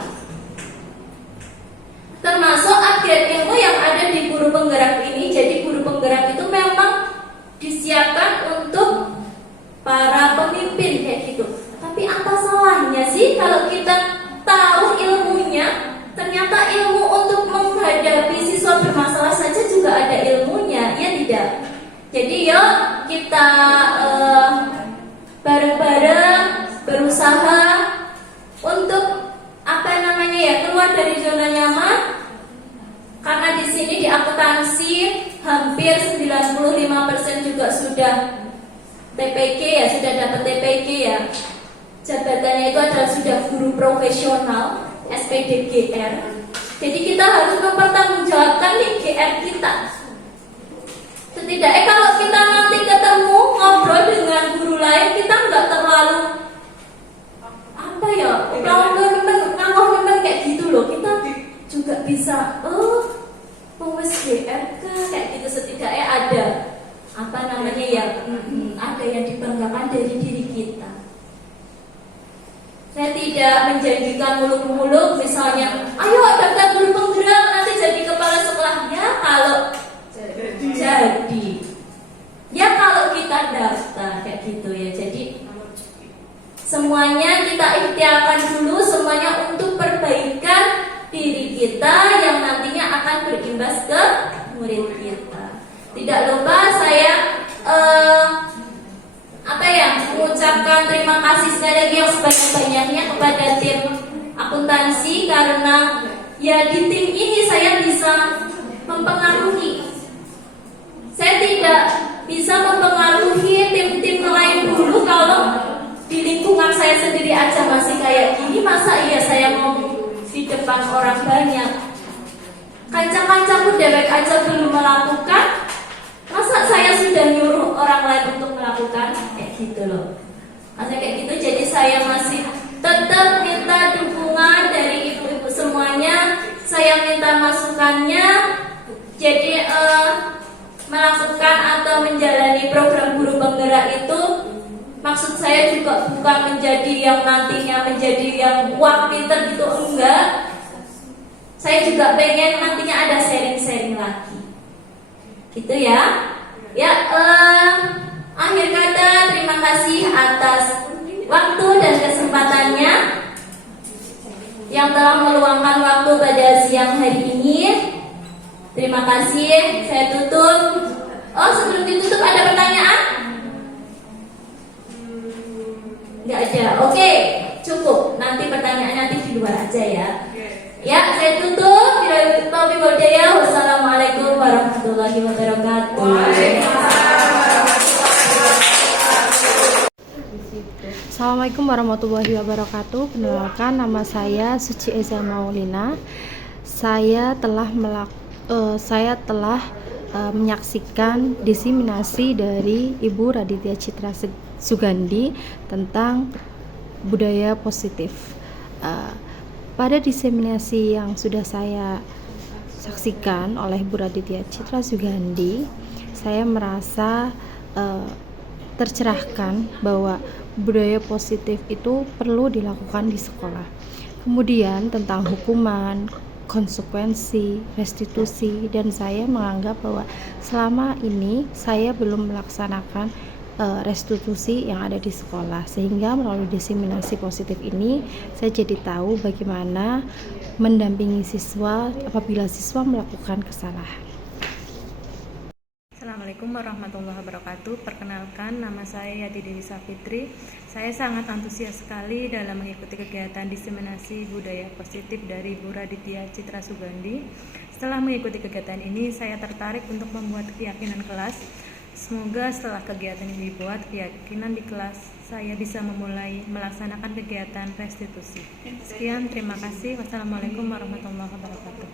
pemimpin kayak gitu. Tapi apa salahnya sih kalau kita tahu ilmunya? Ternyata ilmu untuk menghadapi siswa bermasalah saja juga ada ilmunya, ya tidak? Jadi yuk kita bareng-bareng berusaha untuk keluar dari zona nyaman. Karena di sini di akuntansi hampir 95% juga sudah TPK ya, sudah dapat TPK ya. Jabatannya itu adalah sudah guru profesional SPDGR. Jadi kita harus mempertanggungjawabkan nih GR kita. Setidaknya kalau kita nanti ketemu ngobrol dengan guru lain, kita nggak terlalu apa ya, ngawur kayak gitu loh. Kita juga bisa pengurus GR kayak gitu, setidaknya ada apa namanya ya, ada yang dibanggakan dari diri kita. Saya tidak menjanjikan muluk-muluk, misalnya, ayo daftar guru penggerak nanti jadi kepala sekolahnya. Kalau jadi, ya kalau kita daftar kayak gitu ya. Jadi semuanya kita ikhtiarkan dulu, semuanya untuk perbaikan diri kita yang nantinya akan berimbas ke murid kita. Tidak lupa saya mengucapkan terima kasih sekali lagi yang sebanyak-banyaknya kepada tim akuntansi, karena ya di tim ini saya bisa mempengaruhi. Saya tidak bisa mempengaruhi tim-tim lain dulu kalau di lingkungan saya sendiri aja masih kayak gini, masa iya saya mau di depan orang banyak? Kanca-kancaku dewek aja belum melakukan, masa saya sudah nyuruh orang lain untuk melakukan? Kayak gitu loh. Masa kayak gitu, jadi saya masih tetap minta dukungan dari ibu-ibu semuanya. Saya minta masukannya. Jadi melakukan atau menjalani program guru penggerak itu, maksud saya juga bukan menjadi yang nantinya menjadi yang wah pinter gitu, enggak. Saya juga pengen nantinya ada sharing-sharing lagi, gitu ya. Ya, akhir kata terima kasih atas waktu dan kesempatannya yang telah meluangkan waktu pada siang hari ini. Terima kasih, saya tutup. Oh, sebelum ditutup ada pertanyaan? Nggak ada, oke, cukup. Nanti pertanyaan nanti di luar aja ya. Ya, saya tutup. Wassalamualaikum warahmatullahi wabarakatuh. Assalamualaikum warahmatullahi wabarakatuh. Perkenalkan, nama saya Suci Eza Maulina. Saya telah menyaksikan diseminasi dari Ibu Raditya Citra Sugandi tentang budaya positif. Pada diseminasi yang sudah saya saksikan oleh Bu Raditya Citra Sugandi, saya merasa tercerahkan bahwa budaya positif itu perlu dilakukan di sekolah. Kemudian tentang hukuman, konsekuensi, restitusi, dan saya menganggap bahwa selama ini saya belum melaksanakan restitusi yang ada di sekolah, sehingga melalui diseminasi positif ini saya jadi tahu bagaimana mendampingi siswa apabila siswa melakukan kesalahan. Assalamualaikum warahmatullahi wabarakatuh. Perkenalkan, nama saya Yati Dewi Safitri. Saya sangat antusias sekali dalam mengikuti kegiatan diseminasi budaya positif dari Bu Raditya Citra Sugandi. Setelah mengikuti kegiatan ini, saya tertarik untuk membuat keyakinan kelas. Semoga setelah kegiatan ini dibuat, keyakinan di kelas saya bisa memulai melaksanakan kegiatan restitusi. Sekian, terima kasih. Wassalamualaikum warahmatullahi wabarakatuh.